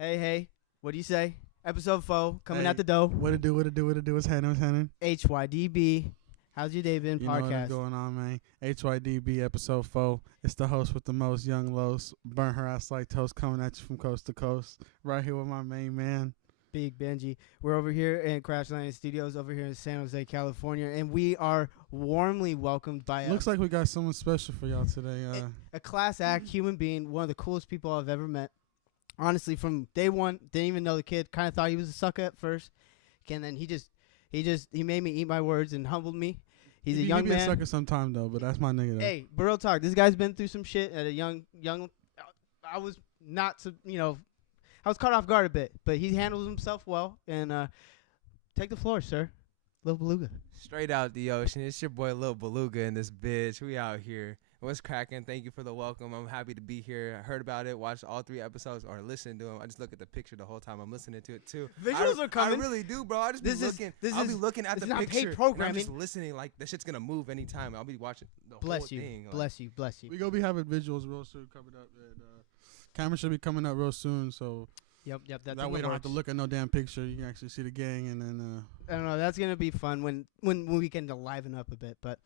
Hey, what do you say? Episode 4 coming Hey, out the dough. What it do? What's happening? HYDB. How's your day been? You know Podcast. what's going on, man. HYDB episode 4. It's the host with the most, Young Los. Burn her ass like toast, coming at you from coast to coast. Right here with my main man. Big Benji. We're over here in Crash Landing Studios over here in San Jose, California, and we are warmly welcomed by Looks like we got someone special for y'all today. a class act human being, one of the coolest people I've ever met. Honestly, from day one, didn't even know the kid. Kind of thought he was a sucker at first, and then he made me eat my words and humbled me. He's a young he be man. a sucker sometime though, but that's my nigga though. Hey, but real talk. This guy's been through some shit at a young. I was not, I was caught off guard a bit, but he handles himself well. And take the floor, sir. Lil Beluga. Straight out the ocean. It's your boy Lil Beluga in this bitch. We out here. What's cracking? Thank you for the welcome. I'm happy to be here. I heard about it, watched all 3 episodes, or listened to them. I just look at the picture the whole time I'm listening to it too. Visuals are coming. I really do, bro. I just be looking. I'll be looking at the not picture. paid And I'm programming. just listening like the shit's gonna move anytime. I'll be watching the whole thing. Like, Bless you. We gonna be having visuals real soon coming up. And, camera should be coming up real soon, so Yep. That's that way you don't have to look at no damn picture. You can actually see the gang, and then I don't know. That's gonna be fun when we can liven up a bit. But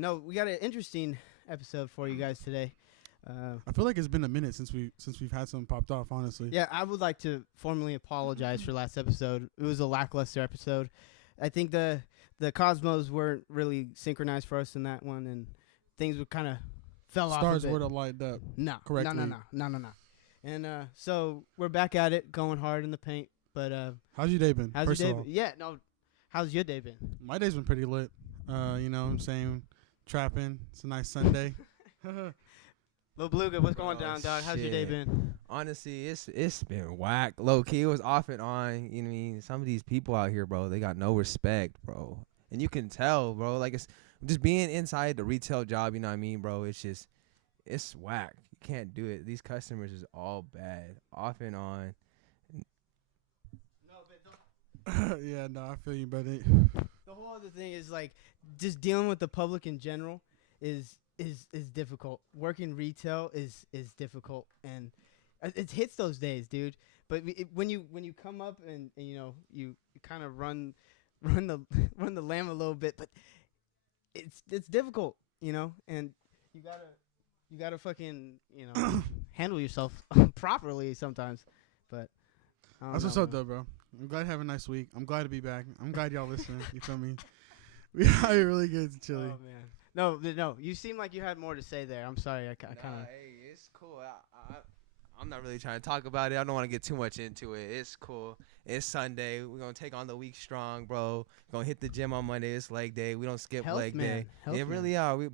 no, we got an interesting episode for you guys today. I feel like it's been a minute since we've had something popped off. Honestly, Yeah, I would like to formally apologize for last episode. It was a lackluster episode. I think the cosmos weren't really synchronized for us in that one, and things would kind of fell off a stars bit. would have lined up. No. correctly. No. And so we're back at it, going hard in the paint. But How's your day been? how's First your of day all? been? Yeah, no. How's your day been? My day's been pretty lit. You know what I'm saying? Trapping. It's a nice Sunday. Lil Beluga, what's going Oh, down, dog? How's your day shit. been? honestly, it's been whack. Low key, it was off and on. You know what I mean? Some of these people out here, bro, they got no respect, bro. And you can tell, bro. Like, it's just being inside the retail job. You know what I mean, bro? It's whack. You can't do it. These customers is all bad, off and on. Yeah, no, I feel you, buddy. The whole other thing is like just dealing with the public in general is difficult. Working retail is difficult, and it hits those days, dude. But when you come up and you know you kind of run the lamb a little bit, but it's difficult, you know, and you gotta fucking handle yourself properly sometimes. But I don't That's know, what's up, man. though, bro. I'm glad to have a nice week. I'm glad to be back. I'm glad y'all listening. You feel me? We out here really good to chilly. Oh man, no. You seem like you had more to say there. I'm sorry. I kind of. Hey, it's cool. I'm not really trying to talk about it. I don't want to get too much into it. It's cool. It's Sunday. We're going to take on the week strong, bro. We're going to hit the gym on Monday. It's leg day. We don't skip leg day. It really are. You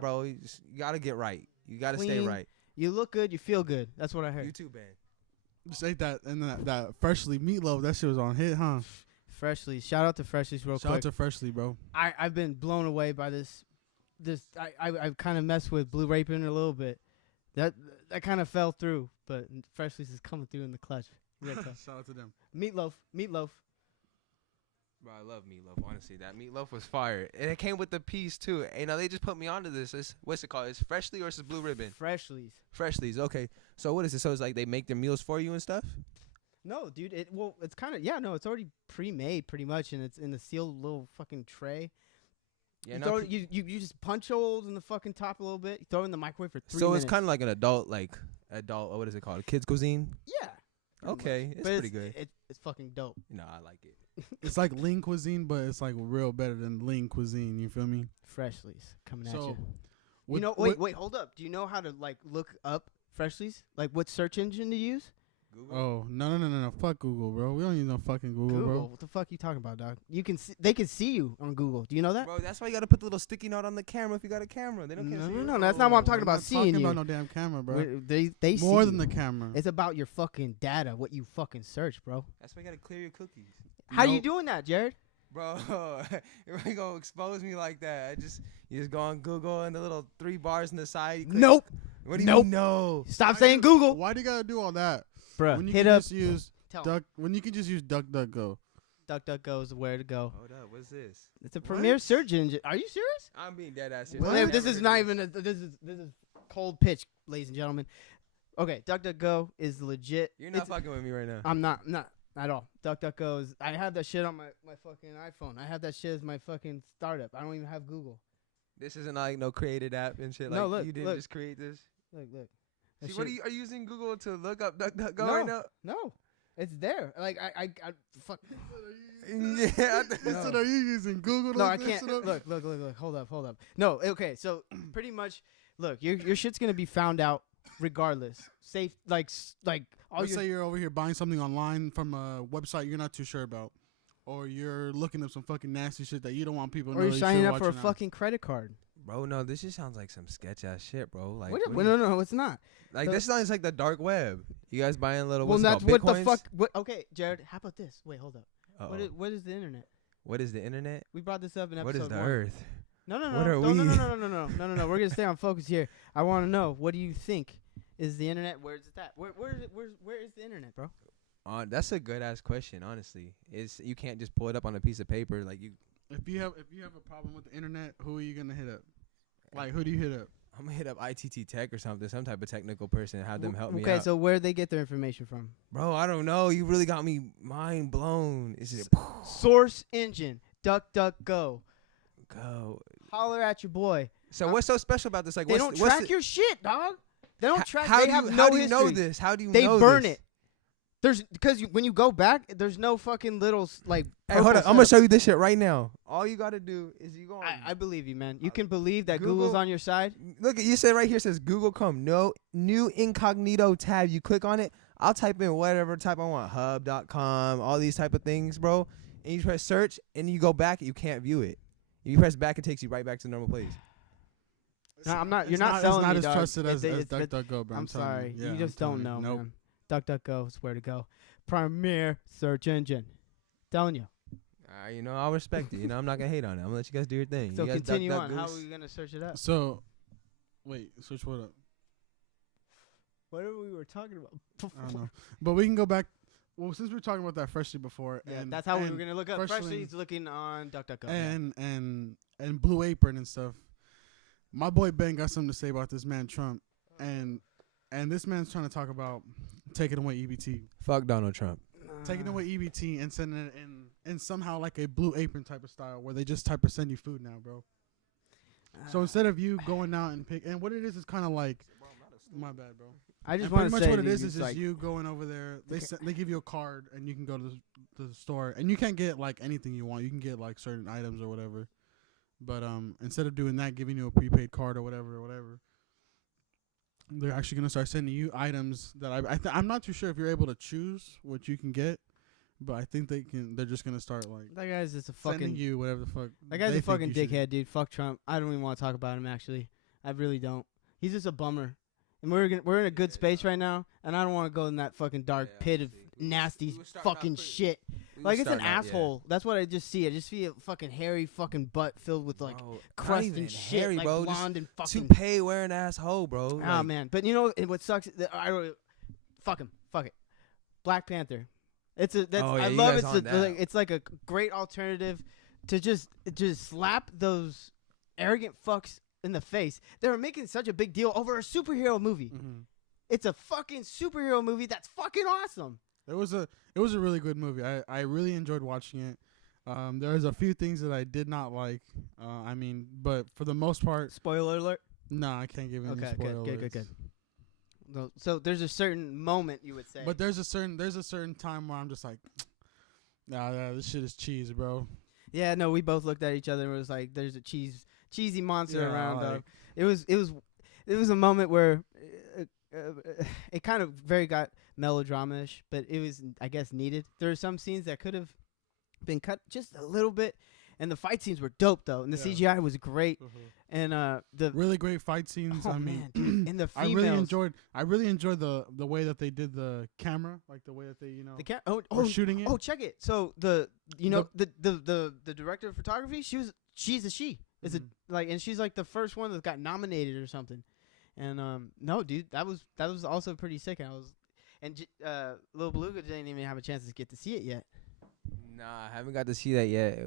got to get right. You got to stay Clean. right. You look good. You feel good. That's what I heard. You too, man. Just ate that and that freshly meatloaf. That shit was on hit, huh? Freshly. Shout out to Freshly's real Shout out quick. to Freshly, bro. I've been blown away by this. I've kind of messed with Blue Raping a little bit. That kind of fell through, but Freshly's is coming through in the clutch. Real tough. Shout out to them. Meatloaf. Bro, I love meatloaf. Honestly, that meatloaf was fire, and it came with the piece too. You know, they just put me onto this. What's it called? It's Freshly or is it Blue Ribbon? Freshly's. Freshly's. Okay. So what is it? So it's like they make their meals for you and stuff. No, dude. It's kind of it's already pre-made pretty much, and it's in the sealed little fucking tray. Yeah. You just punch holes in the fucking top a little bit. You throw it in the microwave for 3 So minutes. it's kind of like an adult. What is it called? Kids cuisine. Yeah. pretty Okay, much. it's But pretty good. It's fucking dope. No, I like it. It's like lean cuisine, but it's like real better than lean cuisine. You feel me? Freshly's coming at So, you. what- Wait, hold up. Do you know how to like look up Freshly's? Like what search engine to use? Google. Oh no! Fuck Google, bro. We don't use no fucking Google, bro. What the fuck you talking about, dog? They can see you on Google. Do you know that? Bro, that's why you gotta put the little sticky note on the camera if you got a camera. They don't can't see you. No, that's not what I'm talking I'm about. not Seeing talking you. about no damn camera, bro. They More see than you. the camera. It's about your fucking data, what you fucking search, bro. That's why you gotta clear your cookies. How know- you doing that, Jared? Bro, you're really gonna expose me like that. You just go on Google and the little 3 bars on the side. You click. Nope. What do you Nope. mean no? Stop saying Google, Why do you gotta do all that? bruh. When you Hit can up. just use Tell 'em. When you can just use DuckDuckGo. DuckDuckGo is where to go. Hold up, what's this? It's a premier search engine. Are you serious? I'm being dead ass What? serious. This is not even. This is cold pitch, ladies and gentlemen. Okay, DuckDuckGo is legit. You're not fucking with me right now. I'm not at all. DuckDuckGo is. I have that shit on my fucking iPhone. I have that shit as my fucking startup. I don't even have Google. This isn't like no created app and shit. No, Like look, you didn't look. just create this. Look. See, That what shit- are you using Google to look up DuckDuckGo No. right now? No, it's there. Like I fuck. Yeah. He said, "Are you using Google?" to No, look I this can't. shit up? Look. Hold up. No, okay. So pretty much, look, your shit's gonna be found out regardless. Safe, like all Let's your. say you're over here buying something online from a website you're not too sure about, or you're looking up some fucking nasty shit that you don't want people to Or know. you're that signing still up for a watching out. fucking credit card. Bro, no, this just sounds like some sketch ass shit, bro. Like, No, it's not. like the- this sounds like the dark web. You guys buying little Well, what's that's it called, what the Bitcoins? fuck. What? Okay, Jared. How about this? Wait, hold up. Uh-oh. What is the internet? What is the internet? We brought this up in What episode is the 1. earth? No. What are no, we? No. We're gonna stay on focus here. I want to know, what do you think is the internet? Where's it at? Where is the internet, bro? That's a good ass question. Honestly, you can't just pull it up on a piece of paper like you. If you have a problem with the internet, who are you gonna hit up? Like, who do you hit up? I'm gonna hit up ITT Tech or something, some type of technical person, and have them help me Okay, out. so where they get their information from? Bro, I don't know. You really got me mind blown. Is it Source engine, DuckDuckGo. go? Holler at your boy. So what's so special about this? Like, They don't what's track your shit, dog. They don't track. How They do have you, no how do you know history. this? How do you They know burn this? it. There's because when you go back, there's no fucking little like. Hey, hold on. purple I'm gonna stuff. show you this shit right now. All you gotta do is you go on. I believe you, man. You can believe that Google- Google's on your side. Look, you said right here, it says Google Chrome. No new incognito tab. You click on it. I'll type in whatever type I want. Hub.com, all these type of things, bro. And you press search, and you go back, you can't view it. If you press back, it takes you right back to the normal place. No, I'm not. You're It's not selling It's not me, as dog. trusted as It's- DuckDuckGo, bro. I'm telling sorry. Yeah, You I'm just telling don't know, Nope. man. DuckDuckGo is where to go. Premier search engine. Telling you. You know, I'll respect it. You know, I'm not gonna hate on it. I'm gonna let you guys do your thing. So you guys continue duck, on. duck, How goose. are we gonna search it up? So, wait, search what up? Whatever we were talking about. I don't know. But we can go back. Well, since we were talking about that freshly before, Yeah, and that's how we and- were gonna look up. Freshly- Freshly's looking on DuckDuckGo. and Blue Apron and stuff. My boy Ben got something to say about this man Trump, and this man's trying to talk about taking away EBT, Fuck Donald Trump. taking away EBT and sending it in somehow like a Blue Apron type of style where they just type of send you food now, bro. So instead of you going out and pick, and what it is kind of like, my bad, bro. I just And want pretty to much say what it dude, is it's just like, you going over there. They give you a card and you can go to the store and you can't get like anything you want. You can get like certain items or whatever. But instead of doing that, giving you a prepaid card or whatever, they're actually gonna start sending you items that I'm not too sure if you're able to choose what you can get, but I think they can. They're just gonna start like that guy's just a sending fucking. you whatever the fuck. That guy's they a think fucking you should. dickhead, dude. Fuck Trump. I don't even want to talk about him. Actually, I really don't. He's just a bummer. And we're in a good space right now, and I don't want to go in that fucking dark pit of nasty fucking shit. Like, it's an asshole. That's what I just see. I just see a fucking hairy fucking butt filled with like crust and shit, hairy, like bro. blonde and Just fucking. toupee wearing asshole, bro. Oh Like, man, but you know what sucks? Fuck him. Fuck it. Black Panther. It's a. That's, Oh, yeah, I you love guys it's on that. like it's like a great alternative to just slap those arrogant fucks in the face. They were making such a big deal over a superhero movie. Mhm. It's a fucking superhero movie that's fucking awesome. It was a really good movie. I really enjoyed watching it. There was a few things that I did not like. But for the most part, Spoiler alert. no, I can't give any Okay, spoilers. good. No, so there's a certain moment you would say. But there's a certain time where I'm just like, nah, this shit is cheese, bro. yeah, no, we both looked at each other and it was like, there's a cheesy monster Yeah, around. like- Dog. It was a moment where it kind of very got melodrama-ish, but it was, I guess, needed. There are some scenes that could have been cut just a little bit, and the fight scenes were dope though, and the Yeah. CGI was great, and the Really great fight scenes. oh I man, mean, dude, and the I females, really enjoyed the way that they did the camera, like the way that they the were shooting it. Oh, check it. So the director of photography, she's a she. It's Mhm. a like, and she's like the first one that got nominated or something. And no, dude, that was also pretty sick. And Lil Beluga didn't even have a chance to get to see it yet. Nah, I haven't got to see that yet.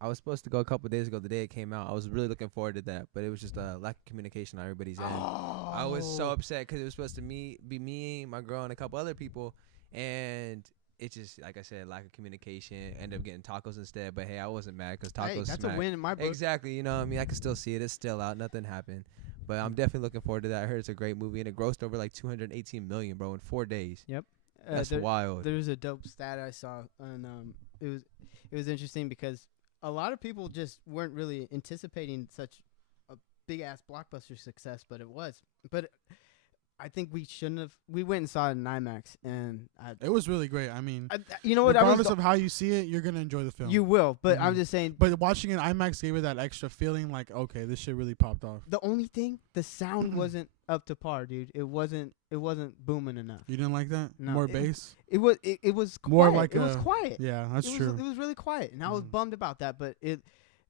I was supposed to go a couple days ago, the day it came out. I was really looking forward to that, but it was just a lack of communication on everybody's end. I was so upset because it was supposed to be me, my girl, and a couple other people, and it just, like I said, lack of communication. Ended up getting tacos instead, but hey, I wasn't mad because tacos. Hey, that's smack. a win in my book. Exactly, you know what I mean? I can still see it. It's still out. Nothing happened. But I'm definitely looking forward to that. I heard it's a great movie, and it grossed over like 218 million, bro, in 4 days. Yep. That's wild. There's a dope stat I saw, and it was interesting because a lot of people just weren't really anticipating such a big ass blockbuster success, but it was. But I think we shouldn't have. We went and saw it in IMAX, and It was really great. I mean, you know what? regardless of how you see it, you're gonna enjoy the film. You will, but I'm just saying. But watching it in IMAX gave it that extra feeling, like, okay, this shit really popped off. The only thing, the sound wasn't up to par, dude. It wasn't booming enough. You didn't like that? No, More bass? It was quiet. More like it was quiet. Yeah, that's true. It was really quiet, and I was bummed about that. But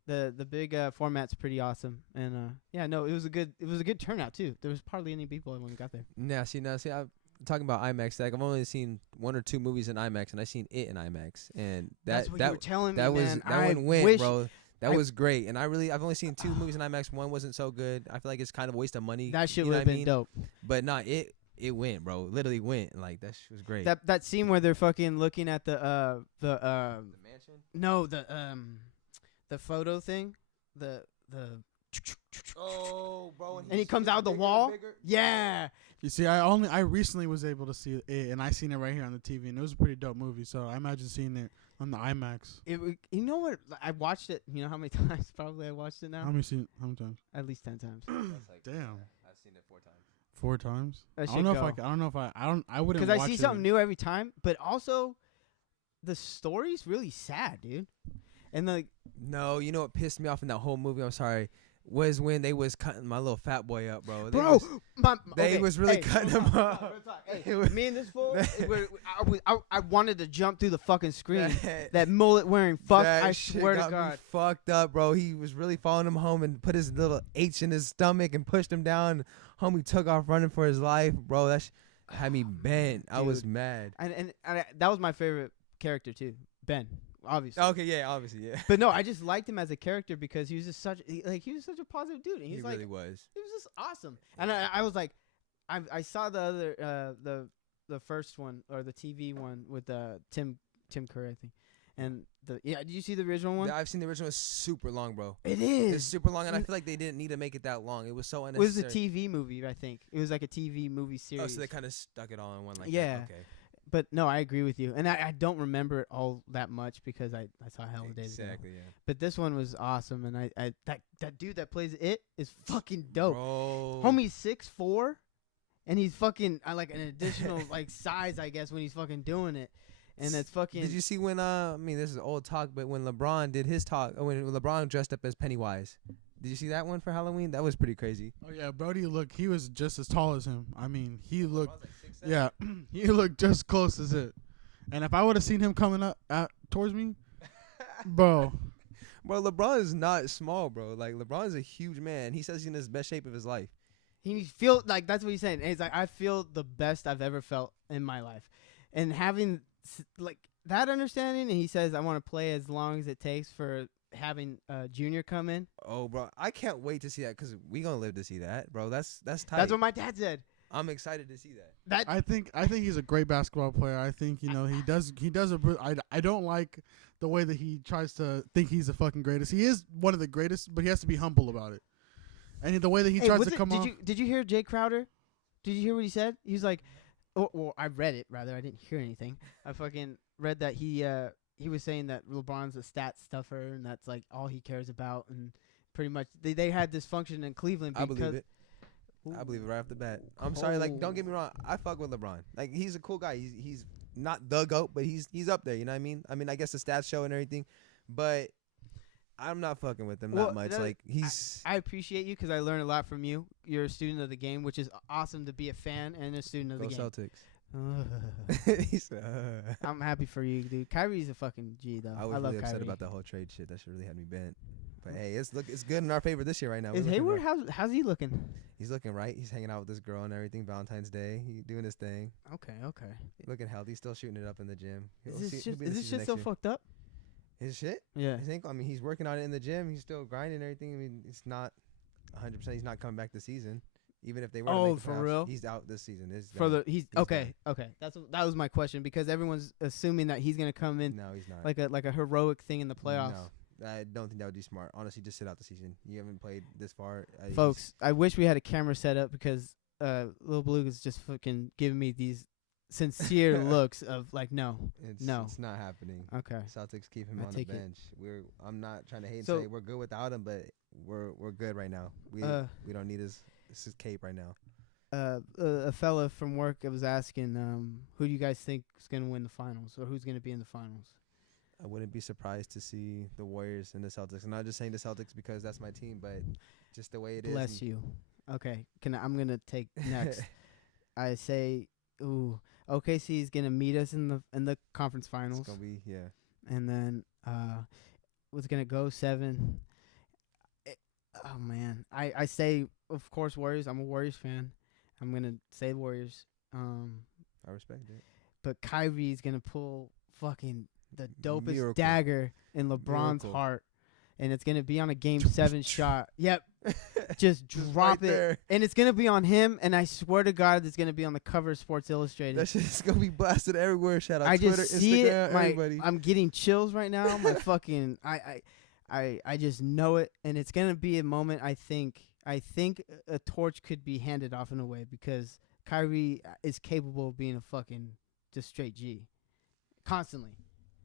the big format's pretty awesome, and yeah, no, it was a good turnout too. There was hardly any people when we got there. Yeah, see, I'm talking about IMAX. Like, I've only seen 1 or 2 movies in IMAX, and I seen it in IMAX, and That's what you were telling me, that man. one went, bro. That was great, and I've only seen 2 movies in IMAX. One wasn't so good. I feel like it's kind of a waste of money. That shit would have been dope. But nah, it went, bro. Literally went. Like, that shit was great. That scene where they're fucking looking at the mansion? No, the photo thing. The Oh, bro. and he comes out the wall. Yeah. You see, I recently was able to see it, and I seen it right here on the TV, and it was a pretty dope movie. So I imagine seeing it on the IMAX. You know what? I watched it. You know how many times? Probably I watched it now. How many times? At least 10 times. Damn. I've seen it 4 times. 4 times? I don't know if I wouldn't. Because I see something new every time, but also the story's really sad, dude. And like, no, you know what pissed me off in that whole movie? I'm sorry. Was when they was cutting my little fat boy up, bro. They was really cutting him up. Hey, me and this fool, I wanted to jump through the fucking screen. That mullet wearing fuck, I swear to God. Fucked up, bro. He was really following him home and put his little H in his stomach and pushed him down. Homie took off running for his life, bro. That had me bent. I was mad. And that was my favorite character too, Ben. Obviously. Okay, yeah, obviously, yeah. But no, I just liked him as a character because he was just such a positive dude. And He really was. He was just awesome. And I was like, I saw the other the first one or the TV one with Tim Curry, I think. And did you see the original one? Yeah, I've seen the original. It's super long, bro. It is. It's super long, and I feel like they didn't need to make it that long. It was so It unnecessary. was a TV movie, I think. It was like a TV movie series. Oh, so they kind of stuck it all in one, like Yeah. that. Okay. But no, I agree with you, and I don't remember it all that much because I saw hell of a days ago. Exactly, yeah. But this one was awesome, and that dude that plays it is fucking dope. Bro. Homie's 6'4", and he's fucking like an additional like size, I guess, when he's fucking doing it, and it's fucking. Did you see when I mean, this is old talk, but when LeBron did his talk, when LeBron dressed up as Pennywise, did you see that one for Halloween? That was pretty crazy. Oh yeah, Brody looked. He was just as tall as him. I mean, he looked. Like 6'7". Yeah, he looked just close as it. And if I would have seen him coming up towards me, bro. Bro, LeBron is not small, bro. Like, LeBron is a huge man. He says he's in his best shape of his life. He feel like that's what he's saying. And he's like, I feel the best I've ever felt in my life, and having like that understanding. And he says, I want to play as long as it takes for having Junior come in. Oh, bro, I can't wait to see that because we gonna live to see that, bro. That's tight. That's what my dad said. I'm excited to see that. I think he's a great basketball player. I think he does I don't like the way that he tries to think he's the fucking greatest. He is one of the greatest, but he has to be humble about it. And the way that he tries to come off. Did you hear Jay Crowder? Did you hear what he said? He's like, well, I read it rather. I didn't hear anything. I fucking read that he was saying that LeBron's a stat stuffer and that's like all he cares about, and pretty much they had this function in Cleveland. I believe it. I believe it right off the bat. I'm sorry, like, don't get me wrong. I fuck with LeBron. Like, he's a cool guy. He's not the GOAT, but he's up there. You know what I mean? I mean, I guess the stats show and everything, but I'm not fucking with him that much. Like, he's. I appreciate you because I learned a lot from you. You're a student of the game, which is awesome to be a fan and a student of the game. Celtics. I'm happy for you, dude. Kyrie's a fucking G, though. I was really upset about the whole trade shit. That shit really had me bent. But hey, it's good in our favor this year right now. Is Hayward? How's he looking? He's looking right. He's hanging out with this girl and everything. Valentine's Day. He doing his thing. Okay. Looking healthy. Still shooting it up in the gym. Is this shit so fucked up? His shit? Yeah. His ankle? I mean, he's working on it in the gym. He's still grinding and everything. I mean, it's not 100%. He's not coming back this season. Even if they were to make the for playoffs, real? he's out this season. He's okay. Okay, that was my question because everyone's assuming that he's gonna come in No, he's not. like a heroic thing in the playoffs. No, I don't think that would be smart. Honestly, just sit out the season. You haven't played this far, Folks. I wish we had a camera set up because Lil Blue is just fucking giving me these sincere looks of like no. It's not happening. Okay. Celtics keep him I on the take it. bench. I'm not trying to hate and So- say we're good without him, but we're good right now. We don't need his cape right now. A fella from work was asking, who do you guys think is gonna win the finals or who's gonna be in the finals? I wouldn't be surprised to see the Warriors and the Celtics. I'm not just saying the Celtics because that's my team, but just the way it is. Bless you. Okay, I'm gonna take next. I say, OKC is gonna meet us in the conference finals, It's gonna be and then was gonna go 7. Oh man, I say of course Warriors. I'm a Warriors fan. I'm gonna say Warriors. I respect it. But Kyrie's gonna pull fucking the dopest Miracle. dagger in LeBron's Miracle. heart, and it's gonna be on a Game 7 shot. Yep, just drop right it, there. and it's gonna be on him. And I swear to God, it's gonna be on the cover of Sports Illustrated. That shit's gonna be blasted everywhere. Shout out I Twitter, just see Instagram, it. everybody. I'm getting chills right now. My fucking I just know it, and it's gonna be a moment. I think a torch could be handed off in a way because Kyrie is capable of being a fucking just straight G, constantly.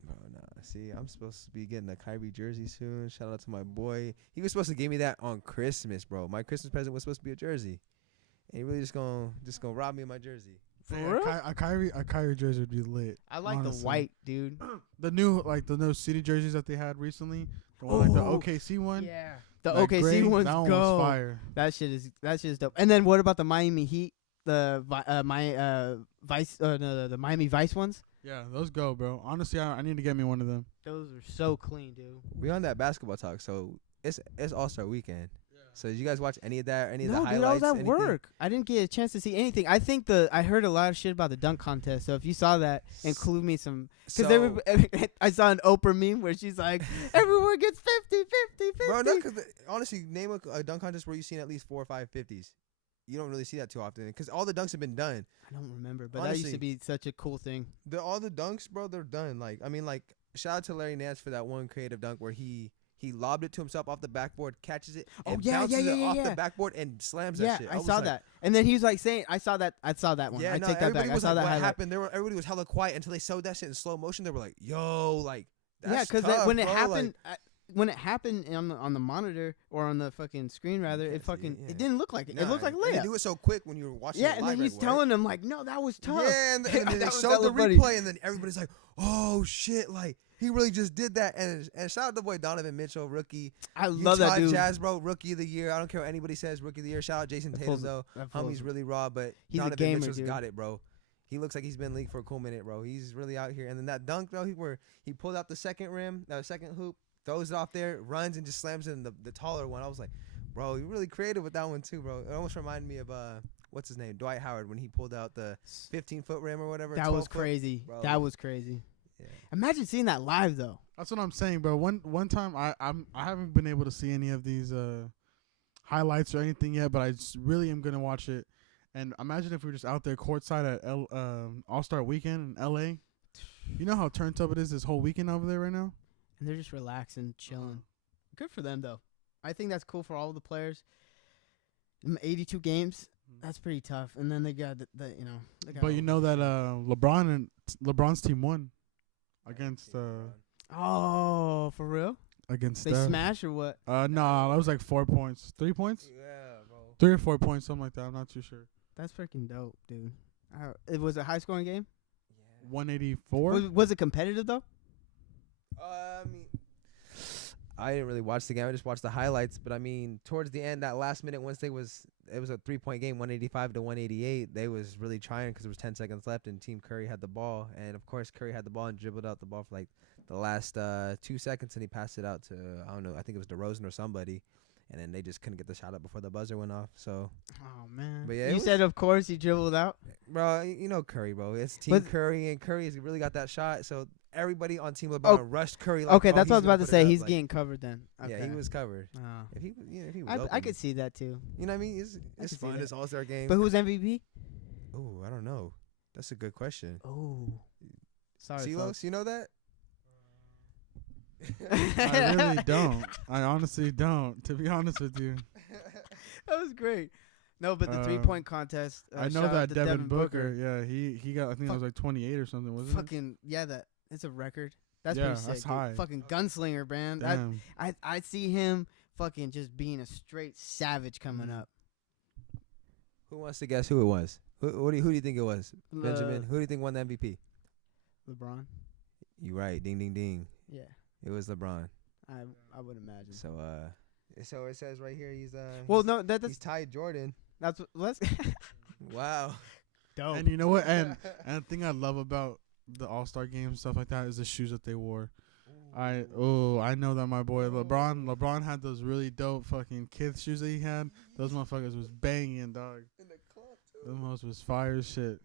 Oh, no. See, I'm supposed to be getting a Kyrie jersey soon. Shout out to my boy. He was supposed to give me that on Christmas, bro. My Christmas present was supposed to be a jersey. And he really just gonna rob me of my jersey. For Yeah, real? A Kyrie jersey would be lit. I like honestly. the white, dude. The new city jerseys that they had recently. The one, like the Oh, OKC one. Yeah, the that OKC gray, ones that one go. was fire. That shit is dope. And then what about the Miami Heat? The the Miami Vice ones. Yeah, those go, bro. Honestly, I need to get me one of them. Those are so clean, dude. We on that basketball talk, so it's All-Star Weekend. So did you guys watch any of that? Any of No, the dude, I highlights? was at anything? work. I didn't get a chance to see anything. I think I heard a lot of shit about the dunk contest. So if you saw that, include me some. Because I saw an Oprah meme where she's like, everyone gets 50, 50, 50. Bro, no, because honestly, name a dunk contest where you've seen at least 4 or 5 50s. You don't really see that too often because all the dunks have been done. I don't remember, but that Honestly, used to be such a cool thing. All the dunks, bro, they're done. Like, I mean, like, shout out to Larry Nance for that one creative dunk where he lobbed it to himself off the backboard, catches it, and bounces it off the backboard and slams that shit. I saw that. And then he was like saying, I saw that one. Yeah, I no, take that back. everybody I was saw like, that what highlight. happened? Everybody was hella quiet until they showed that shit in slow motion. They were like, yo, like, that's Yeah, because tough, when it bro. happened, when it happened on the monitor or on the fucking screen rather, can't it fucking see it, yeah. it didn't look like it. It Nah, looked like a and they layup. do it so quick when you were watching Yeah, it and live then he's right away. telling them like, no, that was tough. Yeah, and then they That was showed the hella funny. replay, and then everybody's like, "Oh shit!" Like he really just did that. And shout out to boy Donovan Mitchell, rookie. I love that dude. Jazz, bro, rookie of the year. I don't care what anybody says, rookie of the year. Shout out Jason Tatum though. Homie's really raw, but He's a Donovan gamer, Mitchell's dude. got it, bro. He looks like he's been in the league for a cool minute, bro. He's really out here. And then that dunk, though, he pulled out the second rim, second hoop, throws it off there, runs and just slams in the taller one. I was like, bro, you're really creative with that one too, bro. It almost reminded me of what's his name, Dwight Howard, when he pulled out the 15-foot rim or whatever. That was 12-foot. crazy. Bro. That was crazy. Yeah. Imagine seeing that live though. That's what I'm saying, bro. One time I haven't been able to see any of these highlights or anything yet, but I just really am gonna watch it. And imagine if we were just out there courtside at All-Star Weekend in LA. You know how turned up it is this whole weekend over there right now? And they're just relaxing, chilling. Good for them though. I think that's cool for all the players. 82 games. That's pretty tough. And then they got the they got But you know that LeBron's team won against Oh, for real? against They Steph. smash or what? No, that was like 4 points. 3 points? Yeah, bro. 3 or 4 points, something like that. I'm not too sure. That's freaking dope, dude. It was a high scoring game. 184? Was it competitive though? I mean, I didn't really watch the game. I just watched the highlights. But I mean, towards the end, that last minute, once it was a 3-point game, 185 to 188. They was really trying because there was 10 seconds left, and Team Curry had the ball. And of course, Curry had the ball and dribbled out the ball for like the last 2 seconds, and he passed it out to I don't know. I think it was DeRozan or somebody. And then they just couldn't get the shot up before the buzzer went off. So, Oh man. But yeah, you said of course he dribbled out. bro, you know Curry, bro. It's Team But- Curry, and Curry has really got that shot. So everybody on Team LeBron Oh, rushed Curry. Like, Okay, oh, that's what I was gonna about to put it say. up, He's like, getting covered then. Yeah, Okay. he was covered. Oh. If he was I open, could see that too. you know what I mean? It's could see fun. that. It's All-Star game. But who's MVP? Oh, I don't know. That's a good question. Oh, sorry, Silos, you know that? I really don't. I honestly don't. To be honest with you, That was great. No, but the 3-point contest. I know shout out that to Devin Booker. Yeah, he got. I think it was like 28 or something, wasn't it? Fucking that it's a record. That's Yeah, pretty sick. that's dude. high. Fucking gunslinger, man. Damn. I see him fucking just being a straight savage coming up. Who wants to guess who it was? Who do you think it was? Benjamin. Who do you think won the MVP? LeBron. You right. Ding, ding, ding. Yeah, It was LeBron. I would imagine. So it says right here he's Well, no, that's he's tied Jordan. that's what, let's Wow. dope. And you know what? And the thing I love about the All-Star game and stuff like that is the shoes that they wore. I know that my boy LeBron had those really dope fucking kid shoes that he had. Those motherfuckers was banging, dog. Those motherfuckers was fire as shit.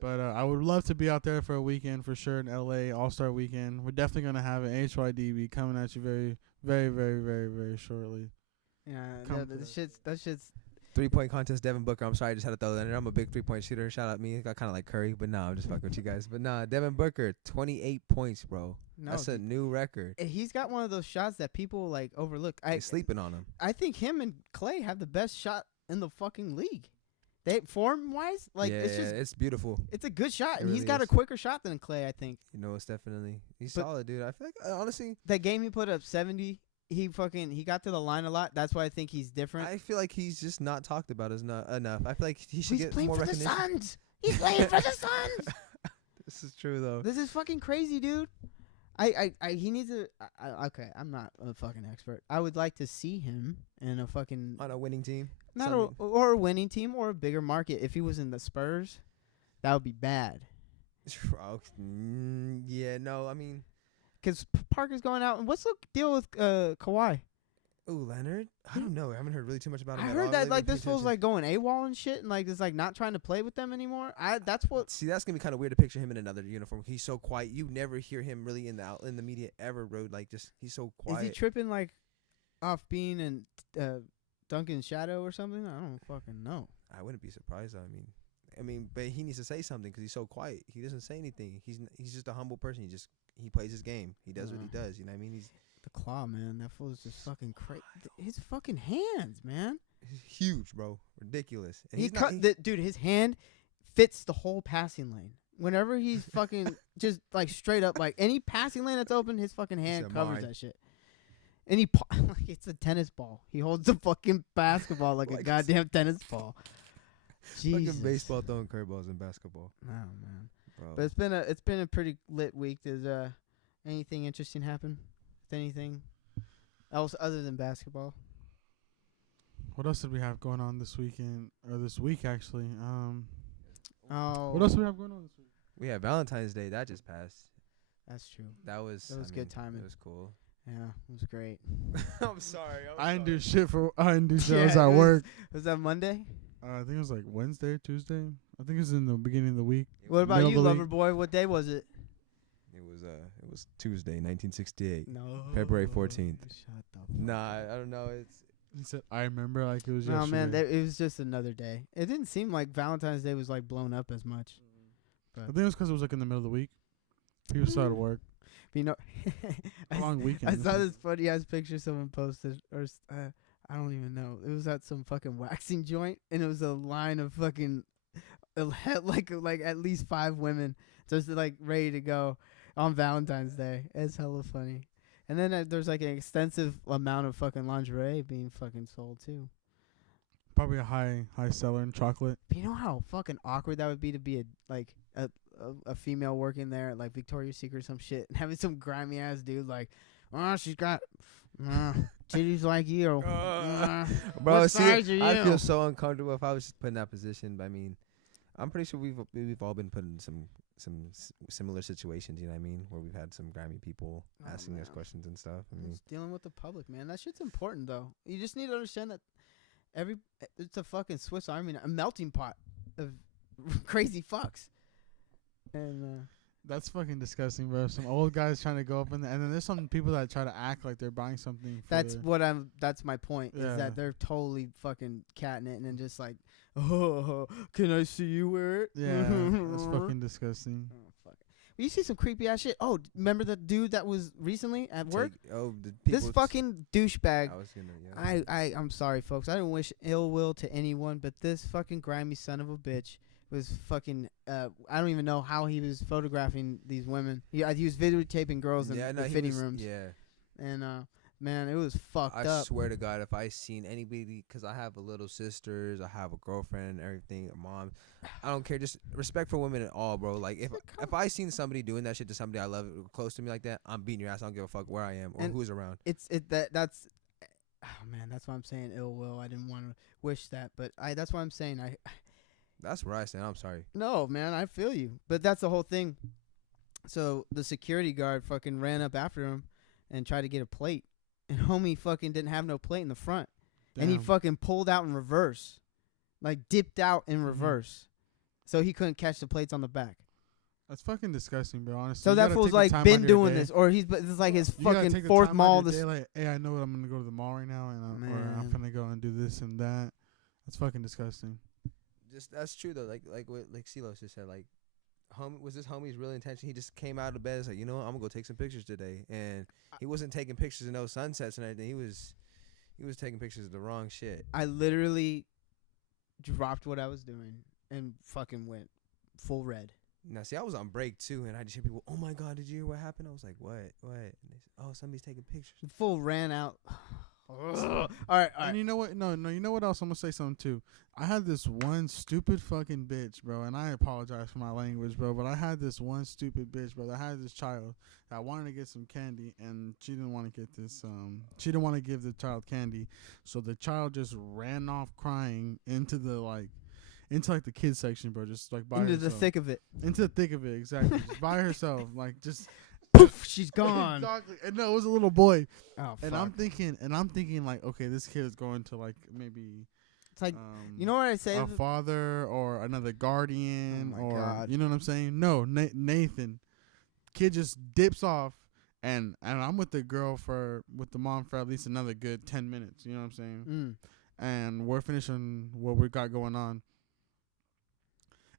But I would love to be out there for a weekend for sure in LA, All-Star weekend. We're definitely gonna have an HYDB coming at you very, very, very, very, very shortly. Yeah, that shit's 3-point contest, Devin Booker. I'm sorry, I just had to throw that in there. I'm a big 3-point shooter. Shout out me. I kind of like Curry, but I'm just fucking with you guys. But Devin Booker, 28 points, bro. no. That's a new record. He's got one of those shots that people like overlook. They're sleeping on him. I think him and Clay have the best shot in the fucking league. They form wise, like yeah, it's just it's beautiful. it's a good shot, It and he's really got a is. quicker shot than Clay. I think You know, it's definitely he's But- solid, dude. I feel like honestly, that game he put up 70. He got to the line a lot. That's why I think he's different. I feel like he's just not talked about as enough. I feel like he should He's get playing more for the recognition. Suns. He's playing for the Suns. This is true though. This is fucking crazy, dude. He needs to. Okay, I'm not a fucking expert. I would like to see him in a fucking On a winning team. or a winning team or a bigger market. If he was in the Spurs, that would be bad. Yeah, no, I mean, Because Parker's going out. And what's the deal with Kawhi? ooh, Leonard. I don't know. I haven't heard really too much about him. I at heard all. that Really like been this paying fool's like going AWOL and shit, and like is like not trying to play with them anymore. That's what. See, that's gonna be kind of weird to picture him in another uniform. He's so quiet. You never hear him really in the media ever, bro. Like just he's so quiet. Is he tripping like off being in Duncan's shadow or something? I don't fucking know. I wouldn't be surprised. I mean, but he needs to say something because he's so quiet. He doesn't say anything. He's just a humble person. He plays his game. He does what he does. You know what I mean? He's The claw, man. That fool is just fucking crazy. His fucking hands, man. huge, bro. Ridiculous. And He he's cut dude. His hand fits the whole passing lane. Whenever he's fucking just like straight up, like any passing lane that's open, his fucking hand said covers mine. that shit. And like it's a tennis ball. He holds the fucking basketball like a Like goddamn tennis ball. Jesus. fucking baseball throwing curveballs in basketball, Oh man. bro. But it's been a pretty lit week. Does anything interesting happen? With anything else other than basketball? What else did we have going on this weekend or this week actually? Oh, What else do we have going on this week? We had Valentine's Day that just passed. that's true. That was good timing. It was cool. Yeah, it was great. I'm sorry. I didn't do shit I didn't do shit. I was Yeah, at it was- work. Was that Monday? I think it was like Wednesday or Tuesday. I think it was in the beginning of the week. What about Middle you, of the lover boy? What day was it? It was Tuesday, 1968. No. February 14th. Shut the fuck Nah, up. I don't know. It's He said, "I remember like it was No, yesterday." man, it was just another day. It didn't seem like Valentine's Day was like blown up as much. I think it was because it was like in the middle of the week. People started work. But you know, A long weekend. I saw this funny ass picture someone posted, or I don't even know. It was at some fucking waxing joint, and it was a line of fucking, it had like at least 5 women just like ready to go on Valentine's Day. It's hella funny. And then there's like an extensive amount of fucking lingerie being fucking sold too. Probably a high seller in chocolate. But you know how fucking awkward that would be to be a female working there at like Victoria's Secret or some shit and having some grimy ass dude like, oh, she's got titties like you. bro. What size See, are I you? feel so uncomfortable if I was just put in that position. But I mean, I'm pretty sure we've all been put in some similar situations. You know what I mean? Where we've had some grimy people Oh, asking us man. questions and stuff. I mean, It's dealing with the public, man. That shit's important though. You just need to understand that it's a fucking Swiss Army, a melting pot of crazy fucks. And That's fucking disgusting, bro. Some old guys trying to go up and then there's some people that try to act like they're buying something. That's my point. Yeah. Is that they're totally fucking catting it and then just like, oh, can I see you wear it? Yeah, that's fucking disgusting. Oh, fuck. You see some creepy ass shit. Oh, remember the dude that was recently at work? This fucking douchebag. I'm sorry, folks. I don't wish ill will to anyone, but this fucking grimy son of a bitch was fucking. I don't even know how he was photographing these women. He was videotaping girls in the fitting rooms. Yeah. And man, it was fucked up. I swear to God, if I seen anybody, because I have a little sisters, I have a girlfriend and everything, a mom, I don't care. Just respect for women at all, bro. Like if I seen somebody doing that shit to somebody I love close to me like that, I'm beating your ass. I don't give a fuck where I am or who's around. That's. Oh man, that's why I'm saying ill will. I didn't want to wish that, but that's why I'm saying That's where I stand. I'm sorry. No, man, I feel you. But that's the whole thing. So the security guard fucking ran up after him and tried to get a plate. And homie fucking didn't have no plate in the front. Damn. And he fucking pulled out in reverse. Like dipped out in reverse. So he couldn't catch the plates on the back. That's fucking disgusting, bro, honestly. So that fool's like been doing this. Or this is like his fucking fourth mall. Like, hey, I know I'm going to go to the mall right now. And I'm going to go and do this and that. That's fucking disgusting. That's true though. Like CeeLo just said, like, was this homie's real intention? He just came out of bed and said, you know what, I'm gonna go take some pictures today. And he wasn't taking pictures of no sunsets and everything. He was taking pictures of the wrong shit. I literally dropped what I was doing and fucking went full red. Now see, I was on break too, and I just hear people, oh my God, did you hear what happened? I was like, what? And they said, oh, somebody's taking pictures. Full ran out. All right. And you know what? No, you know what else? I'm gonna say something too. I had this one stupid fucking bitch, bro, and I apologize for my language, bro, but I had this one stupid bitch, bro. I had this child that wanted to get some candy, and she didn't want to get this. She didn't want to give the child candy, so the child just ran off crying into the kids section, bro, just like by herself. Into the thick of it. Into the thick of it, exactly. Just by herself, like just. Poof, she's gone. Exactly. And no, it was a little boy. Oh, and fuck. I'm thinking like, okay, this kid is going to like maybe. It's like, you know what I say? A father or another guardian oh my God. You know what I'm saying? No, Nathan. Kid just dips off, and I'm with the mom for at least another good 10 minutes. You know what I'm saying? And we're finishing what we got going on.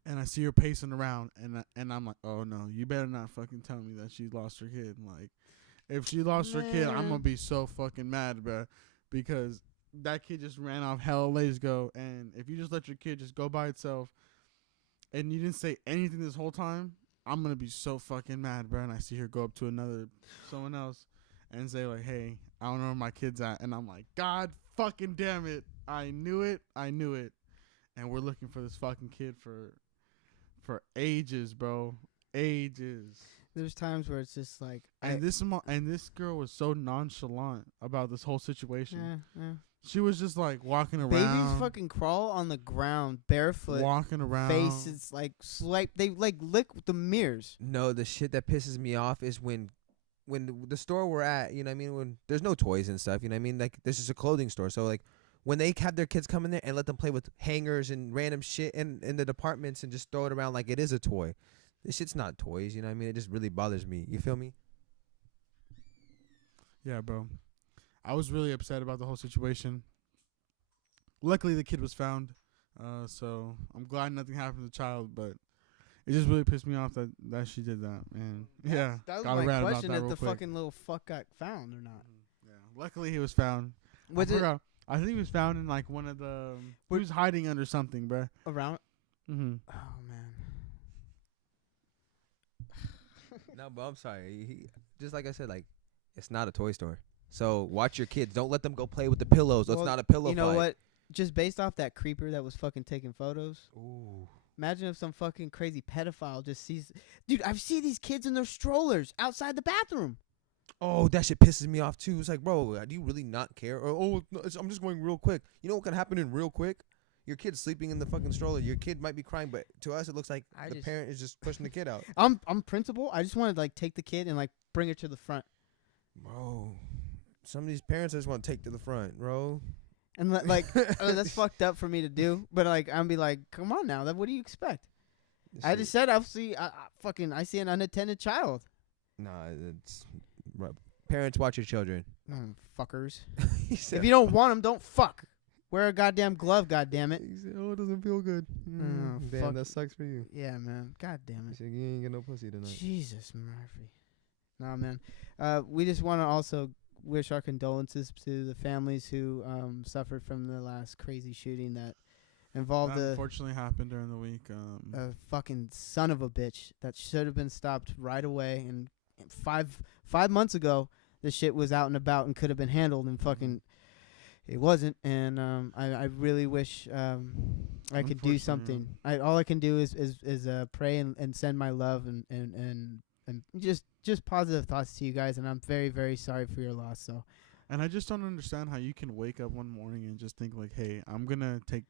And I see her pacing around, and I'm like, oh no, you better not fucking tell me that she lost her kid. Like, if she lost her kid, I'm gonna be so fucking mad, bro, because that kid just ran off hella ways ago. And if you just let your kid just go by itself, and you didn't say anything this whole time, I'm gonna be so fucking mad, bro. And I see her go up to someone else, and say like, hey, I don't know where my kid's at, and I'm like, God fucking damn it, I knew it. And we're looking for this fucking kid for ages, bro. Ages. There's times where it's just like, and this girl was so nonchalant about this whole situation. Yeah. She was just like walking around. Babies fucking crawl on the ground barefoot, walking around. Faces like swipe. They like lick the mirrors. No, the shit that pisses me off is when the store we're at, you know what I mean, when there's no toys and stuff, you know what I mean, like this is a clothing store, so like when they have their kids come in there and let them play with hangers and random shit in the departments and just throw it around like it is a toy. This shit's not toys, you know what I mean? It just really bothers me. You feel me? Yeah, bro. I was really upset about the whole situation. Luckily, the kid was found, so I'm glad nothing happened to the child, but it just really pissed me off that she did that, man. Yeah. That was my question, if the fucking little fuck got found or not. Yeah. Luckily, he was found. I think he was found in like one of the. He was hiding under something, bruh. Around. Mm-hmm. Oh man. No, but I'm sorry. Just like I said, like it's not a toy store. So watch your kids. Don't let them go play with the pillows. It's not a pillow fight. You know what? Just based off that creeper that was fucking taking photos. Ooh. Imagine if some fucking crazy pedophile just sees. Dude, I've seen these kids in their strollers outside the bathroom. Oh, that shit pisses me off too. It's like, bro, do you really not care? Or I'm just going real quick. You know what can happen in real quick? Your kid's sleeping in the fucking stroller. Your kid might be crying, but to us it looks like the parent is just pushing the kid out. I'm principal. I just want to like take the kid and like bring her to the front. Bro, some of these parents I just want to take to the front, bro. And like that's fucked up for me to do, but like I'm be like, come on now, what do you expect? I just said I see an unattended child. Nah, it's parents watch your children. Fuckers. Said, if you don't want them, don't fuck. Wear a goddamn glove, goddammit. He said, "Oh, it doesn't feel good." Damn, fuck. that sucks for you. Yeah, man. God damn He it. said, "You ain't get no pussy tonight." Jesus, Murphy. Nah, man. We just want to also wish our condolences to the families who suffered from the last crazy shooting that involved That unfortunately happened during the week. a fucking son of a bitch that should have been stopped right away. And 5 months ago, this shit was out and about and could have been handled, and fucking it wasn't. And I really wish I could do something. All I can do is pray and send my love and just positive thoughts to you guys. And I'm very, very sorry for your loss. So. And I just don't understand how you can wake up one morning and just think like, hey, I'm gonna take.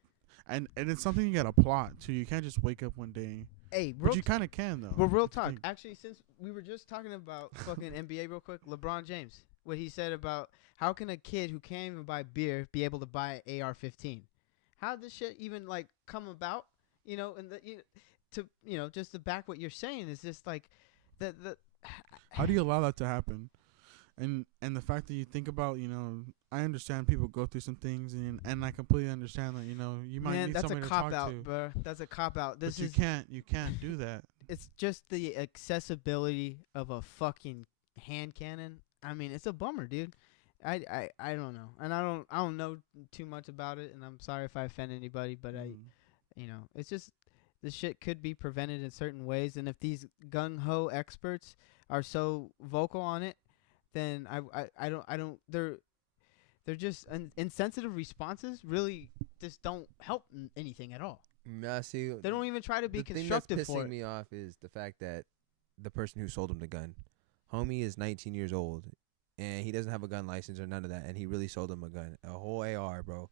And it's something you gotta plot too. You can't just wake up one day. Hey, but you kind of can though. Well, real talk. Actually, since we were just talking about fucking NBA real quick, LeBron James, what he said about how can a kid who can't even buy beer be able to buy an AR-15? How did this shit even like come about? You know, and just to back what you're saying is just like the. How do you allow that to happen? And the fact that you think about, I understand people go through some things, and I completely understand that, you might need somebody to talk to. That's a cop out, bro. That's a cop out. But you can't do that. It's just the accessibility of a fucking hand cannon. I mean, it's a bummer, dude. I don't know, and I don't know too much about it, and I'm sorry if I offend anybody, but it's just the shit could be prevented in certain ways, and if these gung ho experts are so vocal on it, then I don't they're just insensitive responses really just don't help anything at all. Nah, see, they don't even try to be constructive. The thing that's pissing me off is the fact that the person who sold him the gun, homie, is 19 years old, and he doesn't have a gun license or none of that, and he really sold him a gun, a whole AR, bro.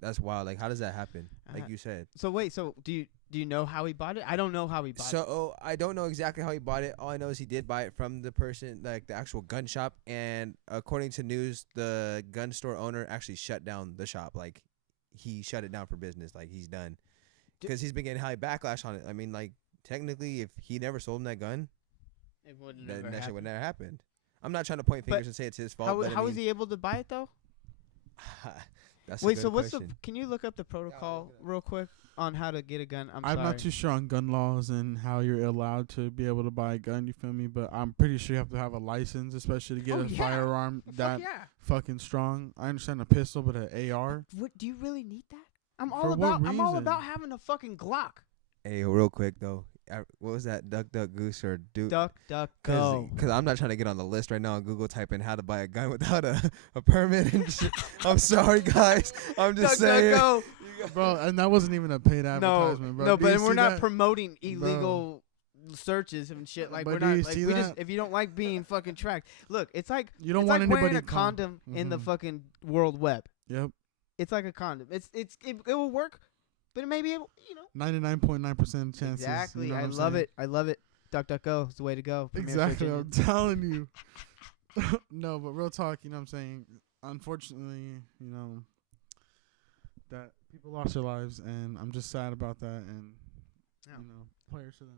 That's wild. Like, how does that happen? Like you said. So wait, do you know how he bought it? I don't know how he bought it. So I don't know exactly how he bought it. All I know is he did buy it from the person, like the actual gun shop. And according to news, the gun store owner actually shut down the shop. Like, he shut it down for business. Like, he's done. Because he's been getting high backlash on it. I mean, like, technically, if he never sold him that gun, that shit would never happened. I'm not trying to point fingers and say it's his fault. How was he able to buy it, though? Wait, so what's can you look up the protocol real quick on how to get a gun? I'm not too sure on gun laws and how you're allowed to be able to buy a gun, you feel me? But I'm pretty sure you have to have a license, especially to get a firearm fucking strong. I understand a pistol, but an AR. What do you really need that? I'm all about having a fucking Glock. Hey, real quick though. What was that? Duck, duck, goose, or duck, go? Because I'm not trying to get on the list right now on Google typing how to buy a gun without a permit and shit. I'm sorry, guys. I'm just saying. Duck, go. Bro, and that wasn't even a paid advertisement, bro. No, but we're not promoting illegal searches and shit. Like, we're not. Like, if you don't like being fucking tracked, look, it's like you don't want anybody wearing a condom in the fucking world web. Yep. It's like a condom. It will work. But it may be able, 99.9% chances. Exactly. I love it. I love it. Duck, duck, go. It's the way to go. Exactly. I'm telling you. No, but real talk, you know what I'm saying? Unfortunately, that people lost their lives, and I'm just sad about that, and, prayers to them.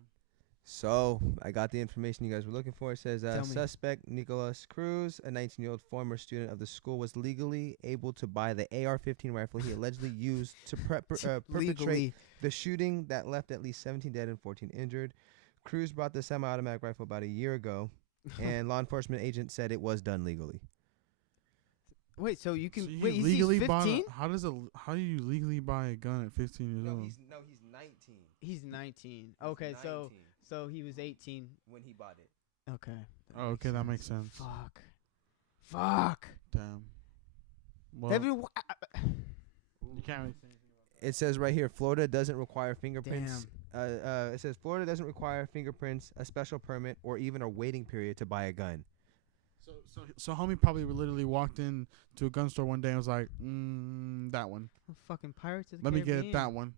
So, I got the information you guys were looking for. It says, suspect Nicholas Cruz, a 19-year-old former student of the school, was legally able to buy the AR-15 rifle he allegedly used to perpetrate the shooting that left at least 17 dead and 14 injured. Cruz bought the semi-automatic rifle about a year ago, and law enforcement agents said it was done legally. Wait, so you can he's legally 15? How do you legally buy a gun at 15 years old? He's 19. He's 19. Okay, 19. So he was 18 when he bought it. Okay. Okay, that makes sense. Fuck. Damn. Well, you can't really say anything about it. It says right here, Florida doesn't require fingerprints. It says Florida doesn't require fingerprints, a special permit, or even a waiting period to buy a gun. So homie probably literally walked in to a gun store one day and was like, that one. Fucking Pirates of the Let Caribbean. me get that one,